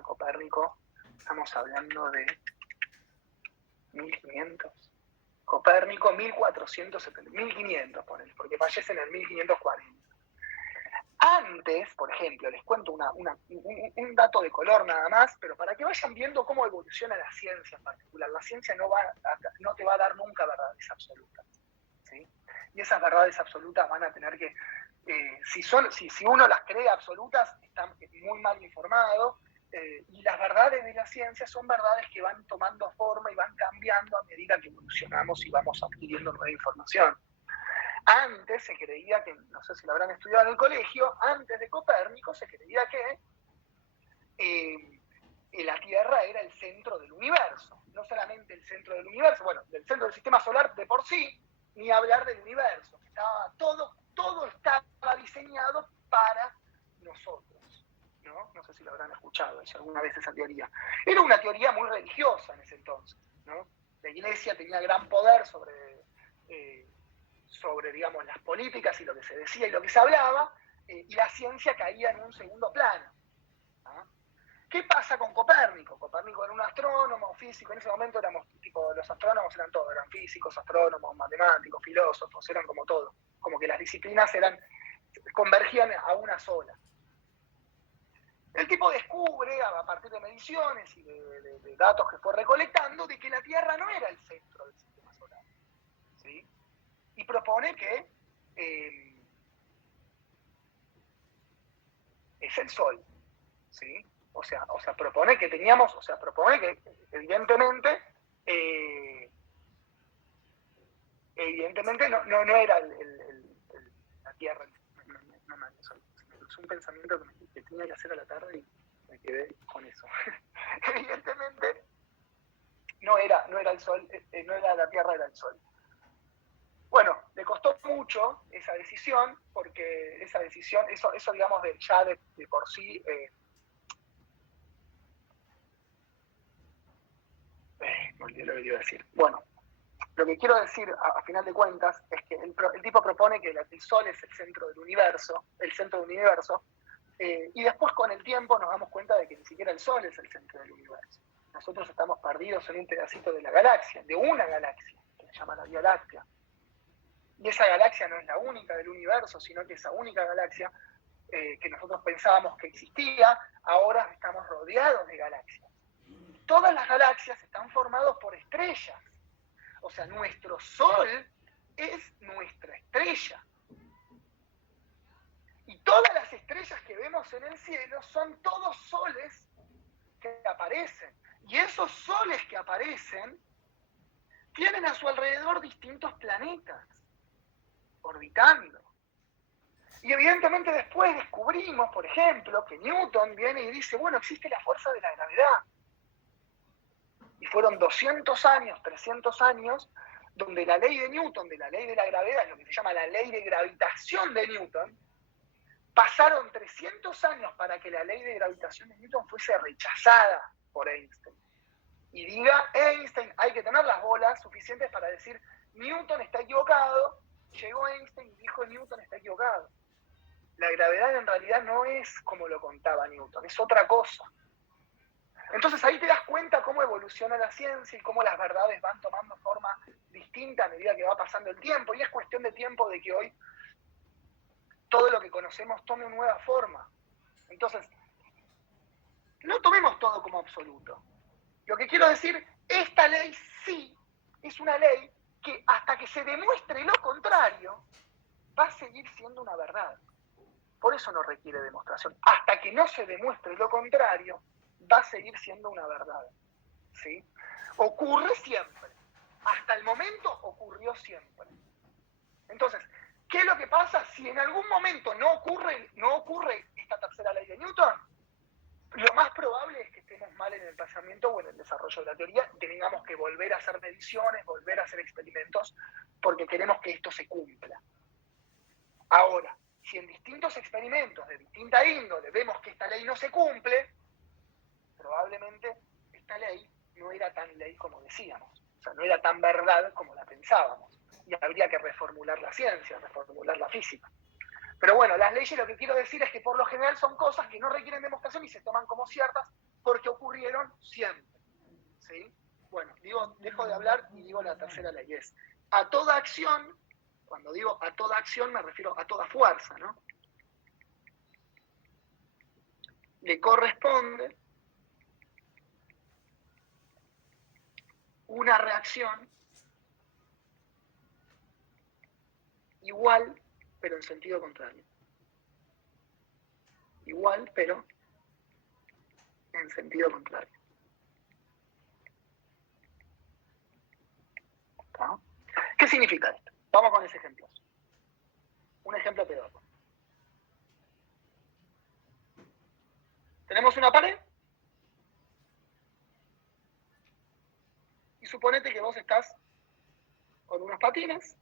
Copérnico, estamos hablando de 1500. Copérnico, 1470, 1500, porque fallece en el 1540. Antes, por ejemplo, les cuento un dato de color nada más, pero para que vayan viendo cómo evoluciona la ciencia en particular. La ciencia no te va a dar nunca verdades absolutas, ¿sí? Y esas verdades absolutas van a tener que, si uno las cree absolutas, está muy mal informado, y las verdades de la ciencia son verdades que van tomando forma y van cambiando a medida que evolucionamos y vamos adquiriendo nueva información. Antes se creía que, no sé si lo habrán estudiado en el colegio, antes de Copérnico se creía que la Tierra era el centro del universo. No solamente el centro del universo, bueno, del centro del sistema solar de por sí, ni hablar del universo. Todo estaba diseñado para nosotros, ¿no? No sé si lo habrán escuchado alguna vez esa teoría. Era una teoría muy religiosa en ese entonces, ¿no? La Iglesia tenía gran poder sobre, digamos, las políticas y lo que se decía y lo que se hablaba, y la ciencia caía en un segundo plano. ¿Ah? ¿Qué pasa con Copérnico? Copérnico era un astrónomo, físico, en ese momento éramos, tipo, los astrónomos eran todos, eran físicos, astrónomos, matemáticos, filósofos, eran como todo, como que las disciplinas convergían a una sola. El tipo descubre, a partir de mediciones y de datos que fue recolectando, de que la Tierra no era el centro del sistema solar, ¿sí? Y propone que es el Sol, ¿sí? O sea, propone que evidentemente no era la Tierra. Es un pensamiento que tenía que hacer a la tarde y me quedé con eso. Evidentemente no era el Sol, no era la Tierra, era el Sol. Bueno, le costó mucho esa decisión, porque esa decisión, eso digamos, ya de por sí, me olvidé lo que iba a decir. Bueno, lo que quiero decir, a final de cuentas, es que el tipo propone que el Sol es el centro del universo, y después con el tiempo nos damos cuenta de que ni siquiera el Sol es el centro del universo. Nosotros estamos perdidos en un pedacito de la galaxia, de una galaxia, que se llama la Vía Láctea. Y esa galaxia no es la única del universo, sino que esa única galaxia que nosotros pensábamos que existía, ahora estamos rodeados de galaxias. Todas las galaxias están formadas por estrellas. O sea, nuestro Sol es nuestra estrella. Y todas las estrellas que vemos en el cielo son todos soles que aparecen. Y esos soles que aparecen tienen a su alrededor distintos planetas orbitando. Y evidentemente después descubrimos, por ejemplo, que Newton viene y dice, bueno, existe la fuerza de la gravedad. Y fueron 200 años, 300 años, donde la ley de Newton, de la ley de la gravedad, lo que se llama la ley de gravitación de Newton, pasaron 300 años para que la ley de gravitación de Newton fuese rechazada por Einstein. Y diga, Einstein, hay que tener las bolas suficientes para decir, Newton está equivocado. Llegó Einstein y dijo, Newton está equivocado. La gravedad en realidad no es como lo contaba Newton, es otra cosa. Entonces ahí te das cuenta cómo evoluciona la ciencia y cómo las verdades van tomando forma distinta a medida que va pasando el tiempo. Y es cuestión de tiempo de que hoy todo lo que conocemos tome una nueva forma. Entonces, no tomemos todo como absoluto. Lo que quiero decir, esta ley sí es una ley que hasta que se demuestre lo contrario, va a seguir siendo una verdad. Por eso no requiere demostración. Hasta que no se demuestre lo contrario, va a seguir siendo una verdad. ¿Sí? Ocurre siempre. Hasta el momento ocurrió siempre. Entonces, ¿qué es lo que pasa si en algún momento no ocurre esta tercera ley de Newton? Lo más probable es que estemos mal en el pensamiento o en el desarrollo de la teoría, tengamos que volver a hacer mediciones, volver a hacer experimentos, porque queremos que esto se cumpla. Ahora, si en distintos experimentos de distinta índole vemos que esta ley no se cumple, probablemente esta ley no era tan ley como decíamos, o sea, no era tan verdad como la pensábamos, y habría que reformular la ciencia, reformular la física. Pero bueno, las leyes, lo que quiero decir es que por lo general son cosas que no requieren demostración y se toman como ciertas porque ocurrieron siempre. ¿Sí? Bueno, dejo de hablar y digo la tercera ley, es a toda acción, cuando digo a toda acción me refiero a toda fuerza, ¿no? Le corresponde una reacción igual, pero en sentido contrario. Igual, pero en sentido contrario. ¿Está? ¿Qué significa esto? Vamos con ese ejemplo. Un ejemplo peor. Tenemos una pared y suponete que vos estás con unos patines,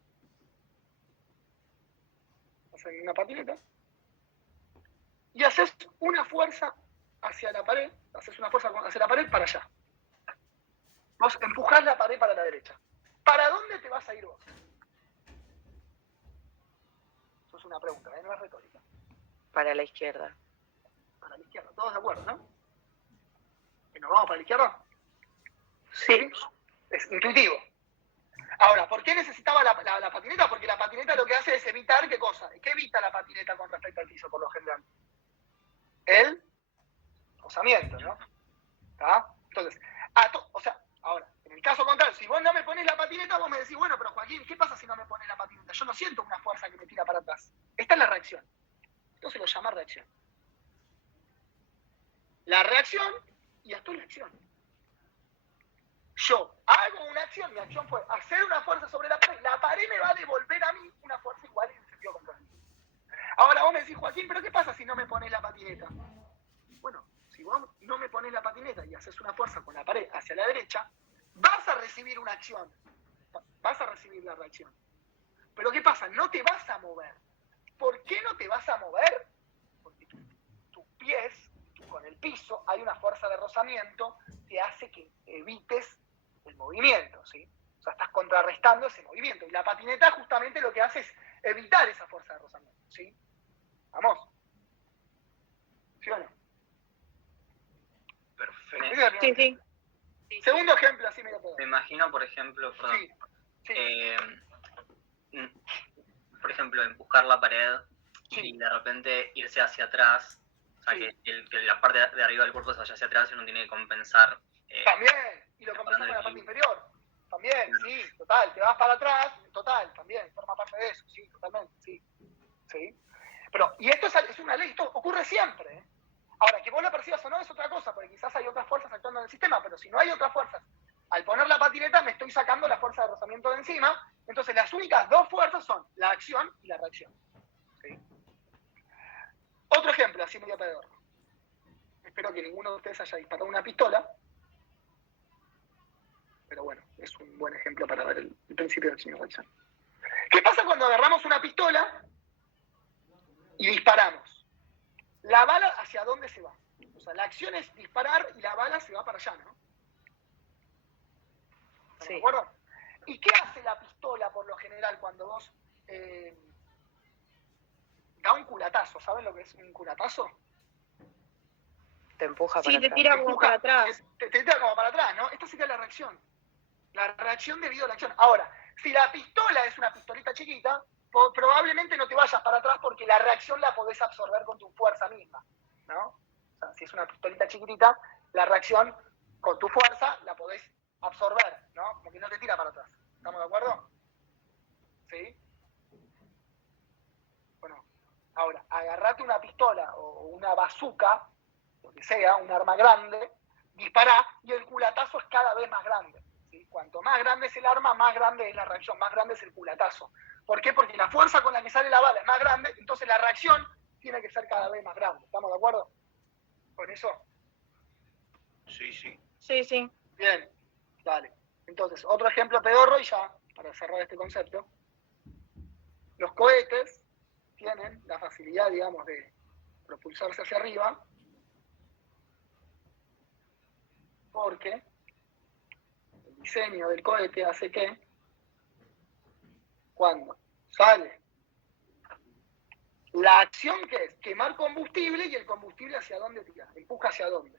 en una patineta, y haces una fuerza hacia la pared, para allá. Vos empujás la pared para la derecha. ¿Para dónde te vas a ir vos? Eso es una pregunta, no es retórica. Para la izquierda. Para la izquierda, todos de acuerdo, ¿no? ¿Que nos vamos para la izquierda? Sí. Es intuitivo. Ahora, ¿por qué necesitaba la patineta? Porque la patineta lo que hace es evitar, ¿qué cosa? ¿Qué evita la patineta con respecto al piso, por lo general? El rozamiento, ¿no? ¿Está? Entonces, ahora, en el caso contrario, si vos no me pones la patineta, vos me decís, bueno, pero Joaquín, ¿qué pasa si no me pones la patineta? Yo no siento una fuerza que me tira para atrás. Esta es la reacción. Esto se lo llama reacción. La reacción, y esto es la acción. Yo hago una acción, mi acción fue hacer una fuerza sobre la pared me va a devolver a mí una fuerza igual en sentido contrario. Ahora vos me decís, Joaquín, ¿pero qué pasa si no me pones la patineta? Bueno, si vos no me pones la patineta y haces una fuerza con la pared hacia la derecha, vas a recibir una acción, vas a recibir la reacción. Pero ¿qué pasa? No te vas a mover. ¿Por qué no te vas a mover? Porque tus pies, con el piso, hay una fuerza de rozamiento que hace que evites el movimiento, ¿sí? O sea, estás contrarrestando ese movimiento. Y la patineta justamente lo que hace es evitar esa fuerza de rozamiento, ¿sí? ¿Vamos? ¿Sí o no? Perfecto. Sí. Segundo ejemplo, así me lo puedo. Me imagino, por ejemplo, Sí. Por ejemplo, empujar la pared Sí. y de repente irse hacia atrás, o sea, Sí. que la parte de arriba del cuerpo se vaya hacia atrás y uno tiene que compensar. También, y lo compensás con la parte inferior. También, sí, total, te vas para atrás, total, también, forma parte de eso, sí, totalmente, sí. Pero, y esto es una ley, esto ocurre siempre, ¿eh? Ahora, que vos lo percibas o no es otra cosa, porque quizás hay otras fuerzas actuando en el sistema, pero si no hay otras fuerzas, al poner la patineta me estoy sacando la fuerza de rozamiento de encima, entonces las únicas dos fuerzas son la acción y la reacción. ¿Sí? Otro ejemplo, así medio pedorro. Espero que ninguno de ustedes haya disparado una pistola, pero bueno, es un buen ejemplo para ver el principio del señor reacción. ¿Qué pasa cuando agarramos una pistola y disparamos? ¿La bala hacia dónde se va? O sea, la acción es disparar y la bala se va para allá, ¿no? ¿Están de acuerdo? ¿Y qué hace la pistola por lo general cuando vos da un culatazo? ¿Saben lo que es un culatazo? Te empuja para Sí, te atrás. tira como para atrás. Te tira como para atrás, ¿no? Esta sería la reacción. La reacción debido a la acción. Ahora, si la pistola es una pistolita chiquita, probablemente no te vayas para atrás porque la reacción la podés absorber con tu fuerza misma, ¿no? O sea, si es una pistolita chiquitita, la reacción con tu fuerza la podés absorber, ¿no? Como que no te tira para atrás. ¿Estamos de acuerdo? ¿Sí? Bueno, ahora, agarrate una pistola o una bazooka, lo que sea, un arma grande, dispará y el culatazo es cada vez más grande. ¿Sí? Cuanto más grande es el arma, más grande es la reacción, más grande es el culatazo. ¿Por qué? Porque la fuerza con la que sale la bala es más grande, entonces la reacción tiene que ser cada vez más grande. ¿Estamos de acuerdo con eso? Sí, sí. Sí, sí. Bien, dale. Entonces, otro ejemplo pedorro y ya, para cerrar este concepto. Los cohetes tienen la facilidad, digamos, de propulsarse hacia arriba porque el diseño del cohete hace que cuando sale, la acción que es quemar combustible y el combustible hacia dónde tira, empuja hacia dónde.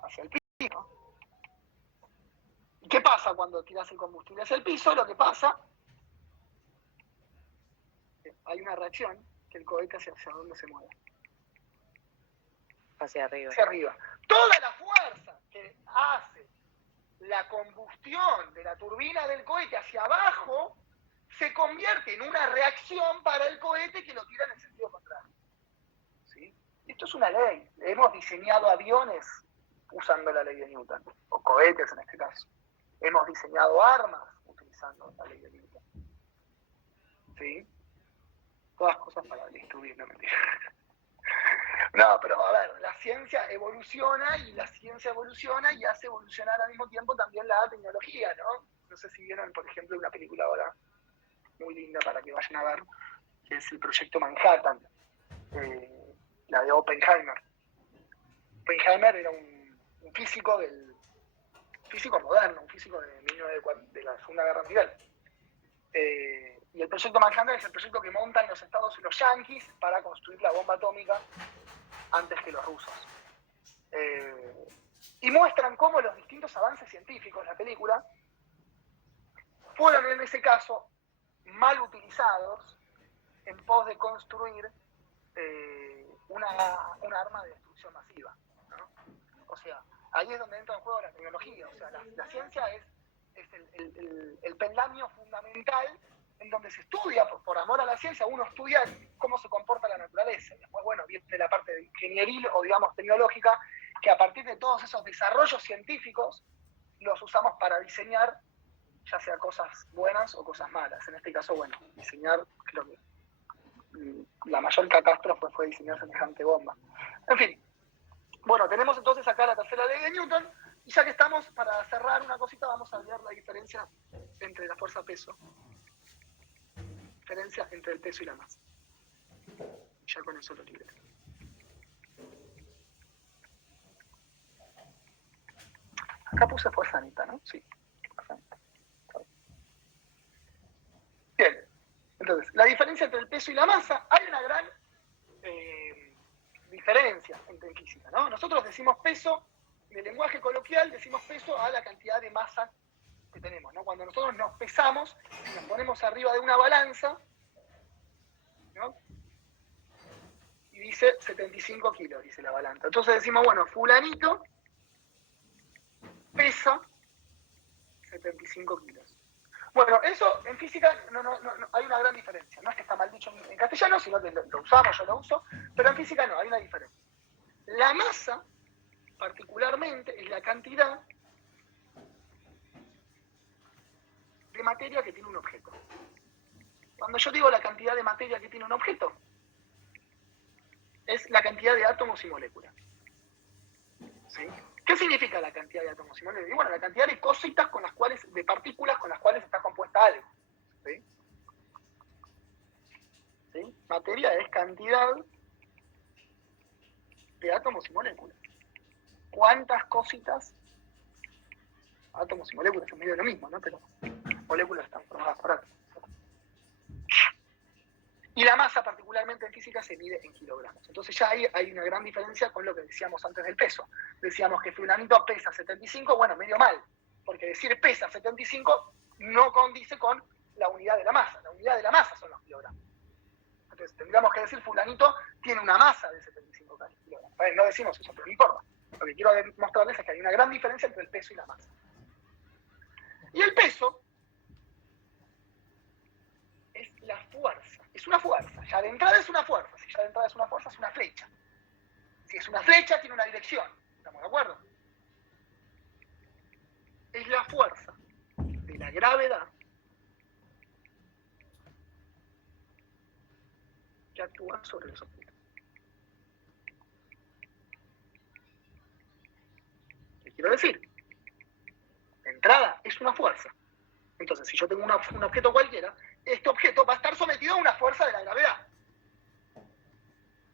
Hacia el piso. ¿Y qué pasa cuando tiras el combustible hacia el piso? Lo que pasa, hay una reacción que el cohete hacia dónde se mueve. Hacia arriba. Hacia arriba. Toda la fuerza que hace la combustión de la turbina del cohete hacia abajo se convierte en una reacción para el cohete que lo tira en el sentido contrario. ¿Sí? Esto es una ley. Hemos diseñado aviones usando la ley de Newton, o cohetes en este caso. Hemos diseñado armas utilizando la ley de Newton. ¿Sí? Todas cosas para destruir, no mentira. No, pero a ver, la ciencia evoluciona y hace evolucionar al mismo tiempo también la tecnología, ¿no? No sé si vieron, por ejemplo, una película ahora muy linda para que vayan a ver, que es el Proyecto Manhattan, la de Oppenheimer. Oppenheimer era un físico moderno, un físico de la Segunda Guerra Mundial. Y el Proyecto Manhattan es el proyecto que montan los yanquis para construir la bomba atómica antes que los rusos. Y muestran cómo los distintos avances científicos de la película fueron en ese caso mal utilizados en pos de construir una arma de destrucción masiva, ¿no? O sea, ahí es donde entra en juego la tecnología. O sea, la ciencia es el peldaño fundamental en donde se estudia, por amor a la ciencia, uno estudia cómo se comporta la naturaleza. Y después, bueno, viene la parte de ingenieril o, digamos, tecnológica, que a partir de todos esos desarrollos científicos los usamos para diseñar, ya sea cosas buenas o cosas malas. En este caso, bueno, diseñar, creo que la mayor catástrofe fue diseñar semejante bomba. En fin, bueno, tenemos entonces acá la tercera ley de Newton, y ya que estamos, para cerrar una cosita, vamos a ver la diferencia entre la fuerza-peso. Diferencia entre el peso y la masa. Ya con eso lo libero. Acá puse fuerza neta, ¿no? Sí. Bien. Entonces, la diferencia entre el peso y la masa, hay una gran diferencia en física, ¿no? Nosotros decimos peso, en el lenguaje coloquial decimos peso a la cantidad de masa que tenemos, ¿no? Cuando nosotros nos pesamos, nos ponemos arriba de una balanza, ¿no? Y dice 75 kilos, dice la balanza. Entonces decimos, bueno, fulanito pesa 75 kilos. Bueno, eso en física no, hay una gran diferencia. No es que está mal dicho en castellano, sino que lo usamos, yo lo uso, pero en física no, hay una diferencia. La masa, particularmente, es la cantidad de materia que tiene un objeto. Cuando yo digo la cantidad de materia que tiene un objeto, es la cantidad de átomos y moléculas. ¿Sí? ¿Qué significa la cantidad de átomos y moléculas? Y bueno, la cantidad de cositas con las cuales, de partículas con las cuales está compuesta algo. ¿Sí? ¿Sí? Materia es cantidad de átomos y moléculas. ¿Cuántas cositas? Átomos y moléculas son medio lo mismo, ¿no? Pero moléculas están formadas por átomos. Y la masa, particularmente en física, se mide en kilogramos. Entonces ya ahí hay una gran diferencia con lo que decíamos antes del peso. Decíamos que fulanito pesa 75, bueno, medio mal, porque decir pesa 75 no condice con la unidad de la masa. La unidad de la masa son los kilogramos. Entonces tendríamos que decir fulanito tiene una masa de 75 kilogramos. No decimos eso, pero no importa. Lo que quiero mostrarles es que hay una gran diferencia entre el peso y la masa. Y el peso es la fuerza. Es una fuerza. Ya de entrada es una fuerza. Si ya de entrada es una fuerza, es una flecha. Si es una flecha, tiene una dirección. ¿Estamos de acuerdo? Es la fuerza de la gravedad que actúa sobre los objetos. ¿Qué quiero decir? De entrada, es una fuerza. Entonces, si yo tengo un objeto cualquiera, este objeto va a estar sometido a una fuerza de la gravedad.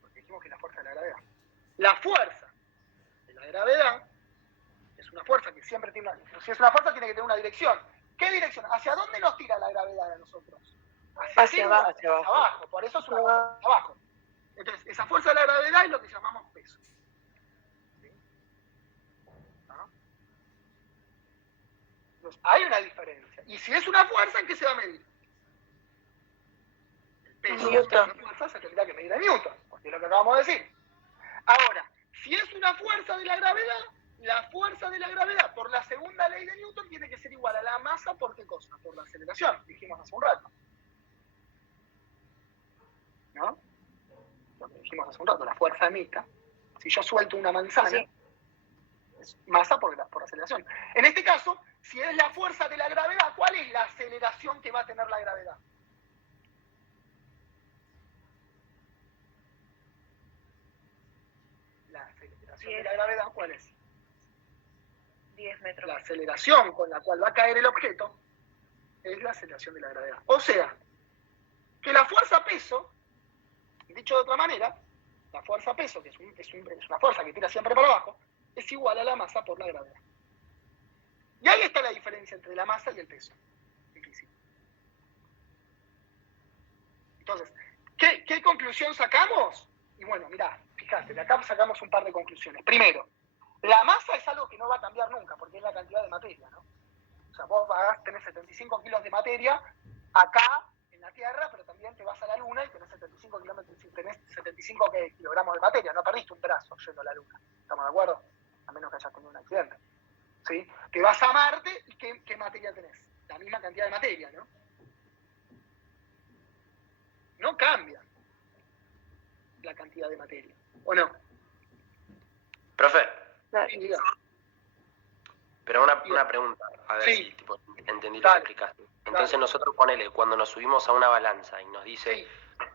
Porque dijimos que es la fuerza de la gravedad. La fuerza de la gravedad es una fuerza que siempre tiene si es una fuerza, tiene que tener una dirección. ¿Qué dirección? ¿Hacia dónde nos tira la gravedad a nosotros? Hacia abajo. Por eso es una fuerza hacia abajo. Entonces, esa fuerza de la gravedad es lo que llamamos peso. ¿Sí? ¿No? Entonces, hay una diferencia. Y si es una fuerza, ¿en qué se va a medir? El peso de la fuerza se tendrá que medir en newton, porque es lo que acabamos de decir. Ahora, si es una fuerza de la gravedad, la fuerza de la gravedad por la segunda ley de Newton tiene que ser igual a la masa por qué cosa, por la aceleración, dijimos hace un rato. ¿No? Lo que dijimos hace un rato, la fuerza mixta. Si yo suelto una manzana, sí, es masa por aceleración. En este caso, si es la fuerza de la gravedad, ¿cuál es la aceleración que va a tener la gravedad? La aceleración de la gravedad, ¿cuál es? 10 metros. La aceleración con la cual va a caer el objeto es la aceleración de la gravedad. O sea, que la fuerza peso, dicho de otra manera, la fuerza peso, que es una fuerza que tira siempre para abajo, es igual a la masa por la gravedad. Y ahí está la diferencia entre la masa y el peso. Difícil. Entonces, ¿qué conclusión sacamos? Y bueno, mirá, fíjate, de acá sacamos un par de conclusiones. Primero, la masa es algo que no va a cambiar nunca, porque es la cantidad de materia, ¿no? O sea, vos tenés 75 kilos de materia acá en la Tierra, pero también te vas a la Luna y tenés 75 kilogramos de materia. No perdiste un brazo yendo a la Luna. ¿Estamos de acuerdo? A menos que hayas tenido un accidente. ¿Sí? Te vas a Marte y ¿qué materia tenés? La misma cantidad de materia, ¿no? No cambia la cantidad de materia, ¿o no? Profe. Sí, pero una pregunta, a ver si tipo, entendí lo que explicaste. Entonces nosotros, ponele, cuando nos subimos a una balanza y nos dice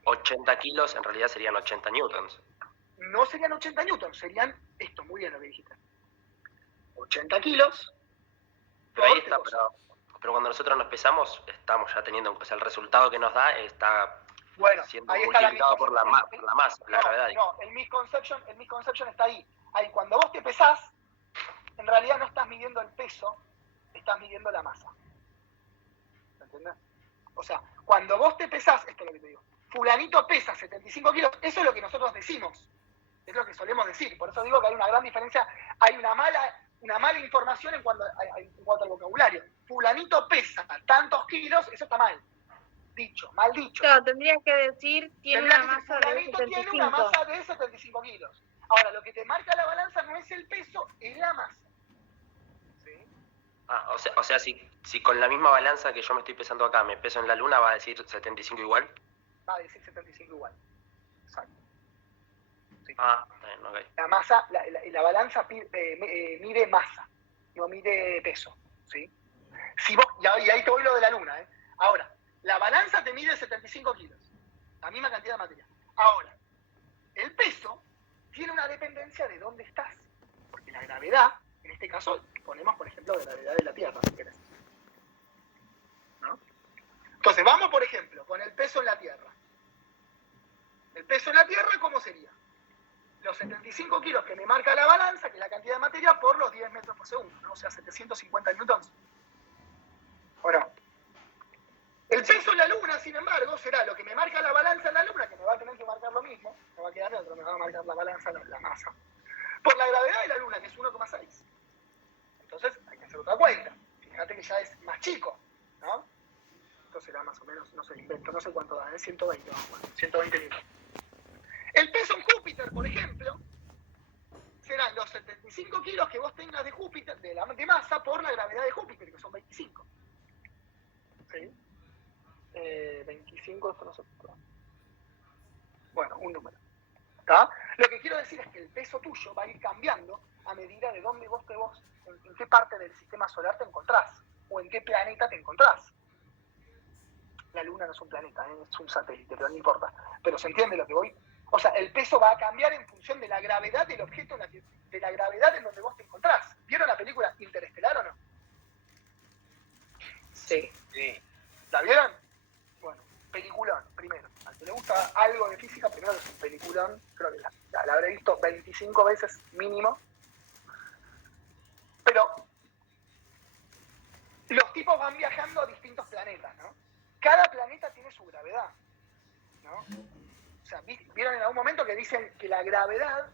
80 kilos, en realidad serían 80 newtons. No serían 80 newtons, serían esto, muy bien lo que dijiste. 80 kilos. Pero ahí está, pero cuando nosotros nos pesamos, estamos ya teniendo, o sea, el resultado que nos da está siendo multiplicado por la masa, la gravedad. No, el misconception está ahí. Ahí, cuando vos te pesás, en realidad no estás midiendo el peso, estás midiendo la masa. ¿Me entiendes? O sea, cuando vos te pesás, esto es lo que te digo, fulanito pesa 75 kilos, eso es lo que nosotros decimos. Es lo que solemos decir. Por eso digo que hay una gran diferencia, hay una mala información en cuanto al vocabulario. Fulanito pesa tantos kilos, eso está mal. Mal dicho. Claro, tendría que decir, tiene una masa de 75. Tiene una masa de 75 kilos. Ahora, lo que te marca la balanza no es el peso, es la masa. ¿Sí? O sea si con la misma balanza que yo me estoy pesando acá, me peso en la Luna, ¿va a decir 75 igual? Va a decir 75 igual. Exacto. Sí. Bien, ok. La masa, la balanza mide masa, no mide peso. ¿Sí? Si vos, y ahí te voy lo de la Luna. Ahora, la balanza te mide 75 kilos, la misma cantidad de materia. Ahora, el peso tiene una dependencia de dónde estás. Porque la gravedad, en este caso, ponemos, por ejemplo, la gravedad de la Tierra, si querés. ¿No? Entonces, vamos, por ejemplo, con el peso en la Tierra. El peso en la Tierra, ¿cómo sería? Los 75 kilos que me marca la balanza, que es la cantidad de materia, por los 10 metros por segundo, ¿no? O sea, 750 newtons. ¿O no? El peso en la Luna, sin embargo, será lo que me marca la balanza en la Luna, que me va a tener que marcar lo mismo, me va a quedar neutro, me va a marcar la balanza, la masa, por la gravedad de la Luna, que es 1,6. Entonces, hay que hacer otra cuenta. Fíjate que ya es más chico, ¿no? Entonces será más o menos, no sé, invento, no sé cuánto da, 120, bueno, 120 litros. El peso en Júpiter, por ejemplo, serán los 75 kilos que vos tengas de Júpiter, de masa, por la gravedad de Júpiter, que son 25. ¿Sí? 25, esto no sé. Bueno, un número. ¿Está? Lo que quiero decir es que el peso tuyo va a ir cambiando a medida de dónde en qué parte del sistema solar te encontrás, o en qué planeta te encontrás. La Luna no es un planeta, es un satélite, pero no importa. Pero se entiende lo que voy. O sea, el peso va a cambiar en función de la gravedad del objeto, de la gravedad en donde vos te encontrás. ¿Vieron la película Interestelar o no? Sí. ¿La vieron? Bueno, peliculón, primero. Al que le gusta algo de física, primero es un peliculón. Creo que la habré visto 25 veces mínimo. Pero los tipos van viajando a distintos planetas, ¿no? Cada planeta tiene su gravedad, ¿no? O sea, vieron en algún momento que dicen que la gravedad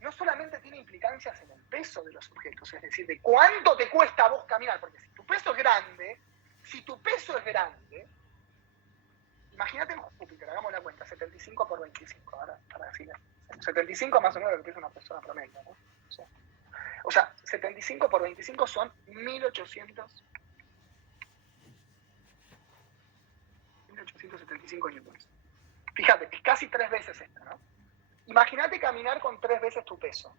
no solamente tiene implicancias en el peso de los objetos, es decir, de cuánto te cuesta a vos caminar, porque si tu peso es grande, imagínate en Júpiter, hagamos la cuenta, 75 por 25, ahora, para decirle, 75 más o menos lo que pesa una persona promedio, ¿no? O sea, 75 por 25 son 1875 newtons. Fíjate, es casi 3 veces esto, ¿no? Imagínate caminar con 3 veces tu peso.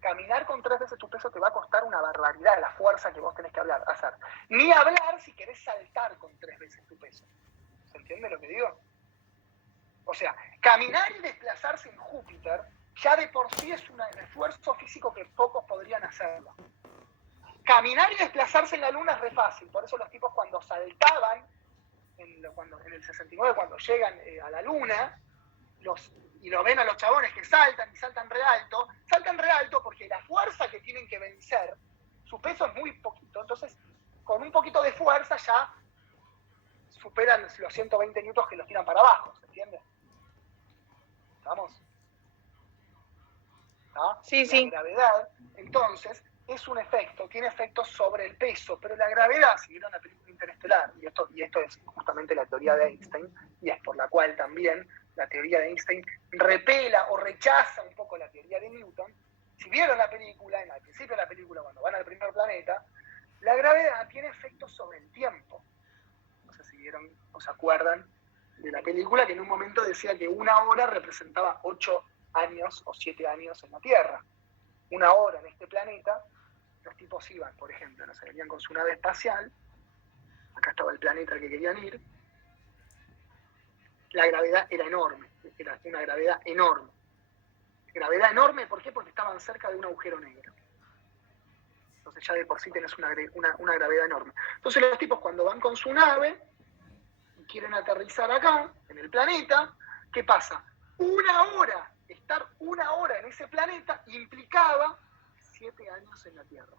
Caminar con 3 veces tu peso te va a costar una barbaridad la fuerza que vos tenés que hacer. Ni hablar si querés saltar con 3 veces tu peso. ¿Se entiende lo que digo? O sea, caminar y desplazarse en Júpiter ya de por sí es un esfuerzo físico que pocos podrían hacerlo. Caminar y desplazarse en la Luna es re fácil. Por eso los tipos cuando saltaban, en el 69, cuando llegan a la Luna, y lo ven a los chabones que saltan y saltan re alto porque la fuerza que tienen que vencer, su peso es muy poquito, entonces con un poquito de fuerza ya superan los 120 newtons que los tiran para abajo, ¿se entiende? ¿Estamos? ¿No? Sí, sí. La gravedad, entonces, es un efecto, tiene efectos sobre el peso, pero la gravedad, si vieron la película Interestelar, y esto es justamente la teoría de Einstein, y es por la cual también la teoría de Einstein repela o rechaza un poco la teoría de Newton. Si vieron la película, al principio de la película, cuando van al primer planeta, la gravedad tiene efectos sobre el tiempo. No sé si vieron o se acuerdan de la película, que en un momento decía que 1 hora representaba 8 años o 7 años en la Tierra. 1 hora en este planeta, los tipos iban, por ejemplo, no sé, venían con su nave espacial, acá estaba el planeta al que querían ir, la gravedad era enorme, era una gravedad enorme. Gravedad enorme, ¿por qué? Porque estaban cerca de un agujero negro. Entonces ya de por sí tenés una gravedad enorme. Entonces los tipos cuando van con su nave y quieren aterrizar acá, en el planeta, ¿qué pasa? 1 hora, estar 1 hora en ese planeta implicaba 7 años en la Tierra.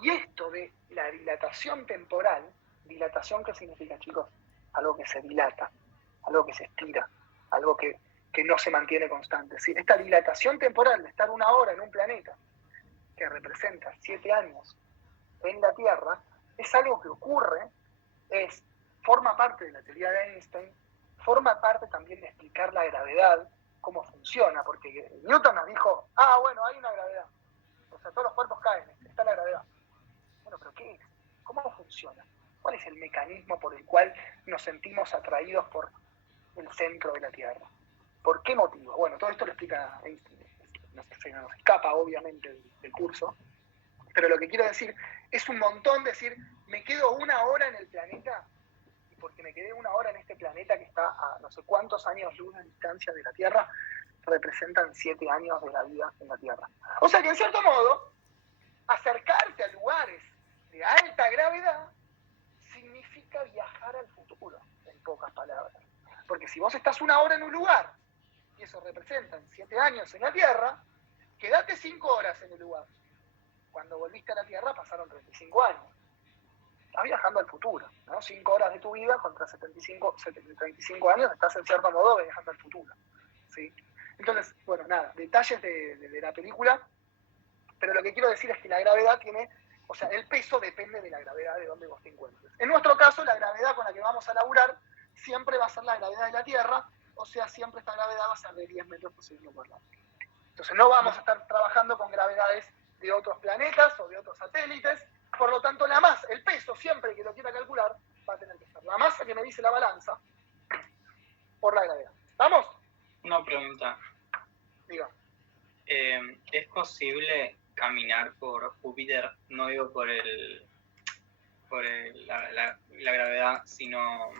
Y esto de la dilatación temporal, dilatación, ¿qué significa, chicos? Algo que se dilata, algo que se estira, algo que no se mantiene constante. ¿Sí? Esta dilatación temporal de estar 1 hora en un planeta que representa 7 años en la Tierra, es algo que ocurre, forma parte de la teoría de Einstein, forma parte también de explicar la gravedad, cómo funciona, porque Newton nos dijo, bueno, hay una gravedad. O sea, todos los cuerpos caen, está la gravedad. Bueno, pero ¿qué es? ¿Cómo funciona? ¿Cuál es el mecanismo por el cual nos sentimos atraídos por el centro de la Tierra? ¿Por qué motivo? Bueno, todo esto lo explica Einstein. Se nos escapa, obviamente, del curso. Pero lo que quiero decir es un montón decir, me quedo 1 hora en el planeta, y porque me quedé 1 hora en este planeta que está a no sé cuántos años luz de distancia de la Tierra, representan 7 años de la vida en la Tierra. O sea que, en cierto modo, acercarte a lugares de alta gravedad significa viajar al futuro, en pocas palabras. Porque si vos estás 1 hora en un lugar, y eso representa 7 años en la Tierra, quedate 5 horas en el lugar. Cuando volviste a la Tierra pasaron 35 años. Estás viajando al futuro, ¿no? 5 horas de tu vida contra 35 años, estás en cierto modo viajando al futuro. ¿Sí? Entonces, bueno, nada, detalles de la película, pero lo que quiero decir es que la gravedad tiene, o sea, el peso depende de la gravedad de donde vos te encuentres. En nuestro caso, la gravedad con la que vamos a laburar siempre va a ser la gravedad de la Tierra, o sea, siempre esta gravedad va a ser de 10 metros por segundo cuadrado. Entonces no vamos a estar trabajando con gravedades de otros planetas o de otros satélites, por lo tanto la masa, el peso, siempre que lo quiera calcular, va a tener que ser la masa que me dice la balanza por la gravedad. ¿Estamos? Una pregunta. Diga. ¿Es posible caminar por Júpiter? No digo por la gravedad, sino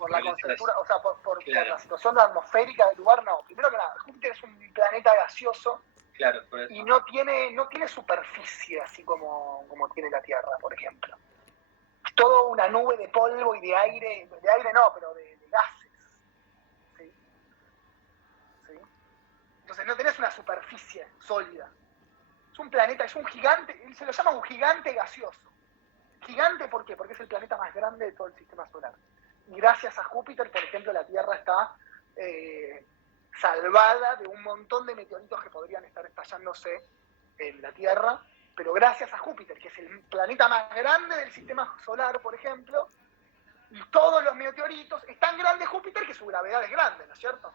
por la contextura, o sea, por claro. la situación atmosférica del lugar, no. Primero que nada, Júpiter es un planeta gaseoso, claro, por eso. y no tiene superficie así como tiene la Tierra, por ejemplo. Es todo una nube de polvo y de aire no, pero de gases. ¿Sí? ¿Sí? Entonces no tenés una superficie sólida. Es un planeta, es un gigante, se lo llama un gigante gaseoso. Gigante, ¿por qué? Porque es el planeta más grande de todo el sistema solar. Y gracias a Júpiter, por ejemplo, la Tierra está salvada de un montón de meteoritos que podrían estar estallándose en la Tierra, pero gracias a Júpiter, que es el planeta más grande del sistema solar, por ejemplo, y todos los meteoritos, es tan grande Júpiter que su gravedad es grande, ¿no es cierto?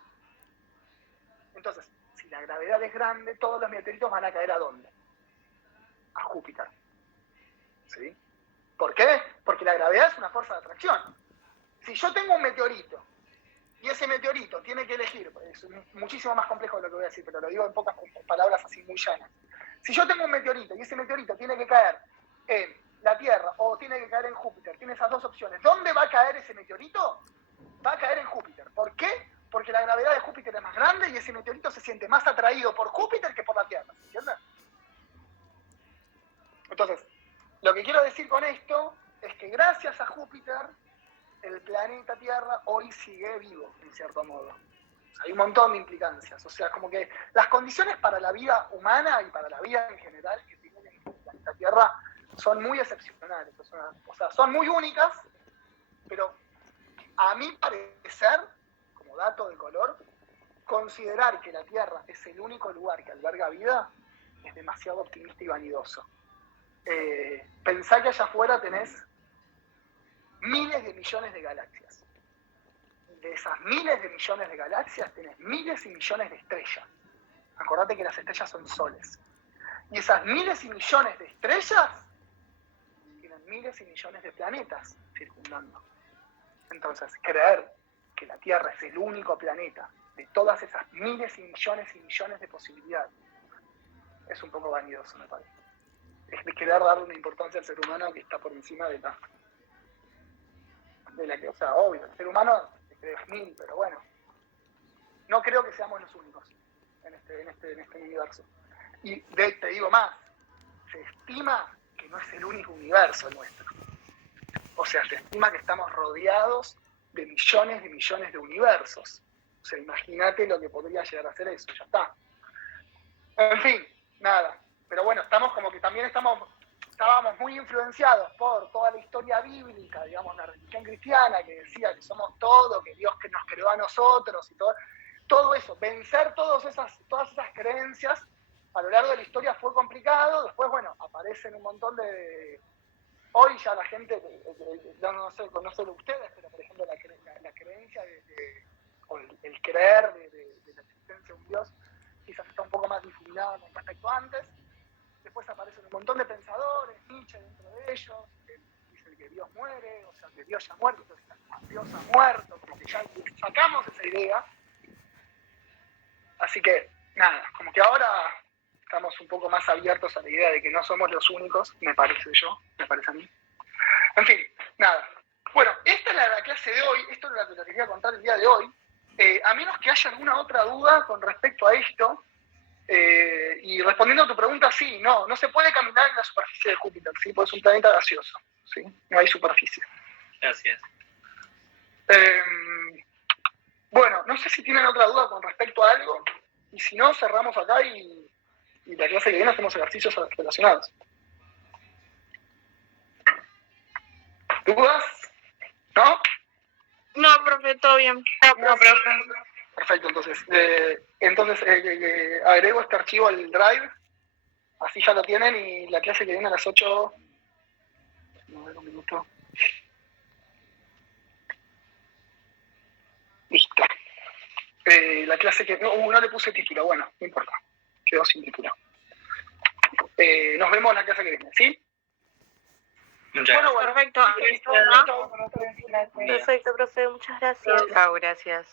Entonces, si la gravedad es grande, todos los meteoritos van a caer ¿a dónde? A Júpiter. ¿Sí? ¿Por qué? Porque la gravedad es una fuerza de atracción. Si yo tengo un meteorito, y ese meteorito tiene que elegir, es muchísimo más complejo de lo que voy a decir, pero lo digo en pocas palabras así muy llanas. Si yo tengo un meteorito y ese meteorito tiene que caer en la Tierra o tiene que caer en Júpiter, tiene esas dos opciones. ¿Dónde va a caer ese meteorito? Va a caer en Júpiter. ¿Por qué? Porque la gravedad de Júpiter es más grande y ese meteorito se siente más atraído por Júpiter que por la Tierra. ¿Se entiende? Entonces, lo que quiero decir con esto es que gracias a Júpiter, el planeta Tierra hoy sigue vivo, en cierto modo. O sea, hay un montón de implicancias. O sea, como que las condiciones para la vida humana y para la vida en general que tiene el planeta Tierra son muy excepcionales. O sea, son muy únicas, pero a mi parecer, como dato de color, considerar que la Tierra es el único lugar que alberga vida es demasiado optimista y vanidoso. Pensá que allá afuera tenés miles de millones de galaxias. De esas miles de millones de galaxias tenés miles y millones de estrellas. Acordate que las estrellas son soles. Y esas miles y millones de estrellas tienen miles y millones de planetas circundando. Entonces, creer que la Tierra es el único planeta de todas esas miles y millones de posibilidades es un poco vanidoso, me parece. Es de querer darle una importancia al ser humano que está por encima de la que, o sea, obvio, el ser humano es mil, pero bueno, no creo que seamos los únicos en este universo. Y te digo más, se estima que no es el único universo nuestro. O sea, se estima que estamos rodeados de millones de universos. O sea, imagínate lo que podría llegar a ser eso, ya está. En fin, nada. Pero bueno, estamos como que también estábamos muy influenciados por toda la historia bíblica, digamos, la religión cristiana, que decía que somos todo, que Dios que nos creó a nosotros y todo eso. Vencer todas esas creencias a lo largo de la historia fue complicado. Después, bueno, aparecen un montón de... Hoy ya la gente, no sé, no solo ustedes, pero por ejemplo la creencia o el creer de la existencia de un Dios quizás está un poco más difuminada con respecto a antes. Después aparecen un montón de pensadores, Nietzsche dentro de ellos, que dicen que Dios muere, o sea, que Dios ya ha muerto, entonces Dios ha muerto, como que ya sacamos esa idea. Así que, nada, como que ahora estamos un poco más abiertos a la idea de que no somos los únicos, me parece a mí. En fin, nada. Bueno, esta es la clase de hoy, esto es lo que les quería contar el día de hoy. A menos que haya alguna otra duda con respecto a esto, y respondiendo a tu pregunta, sí, no se puede caminar en la superficie de Júpiter, ¿sí? Porque es un planeta gaseoso, ¿sí? No hay superficie. Gracias. Bueno, no sé si tienen otra duda con respecto a algo, y si no, cerramos acá y la clase que viene hacemos ejercicios relacionados. ¿Dudas? ¿No? No, profe, todo bien. No, profe. Perfecto, entonces agrego este archivo al Drive, así ya lo tienen, y la clase que viene a las 8... No, un minuto. Listo. La clase que... No le puse título, bueno, no importa, quedó sin título. Nos vemos en la clase que viene, ¿sí? Bueno, perfecto. Perfecto, profe, muchas gracias. Chao, gracias.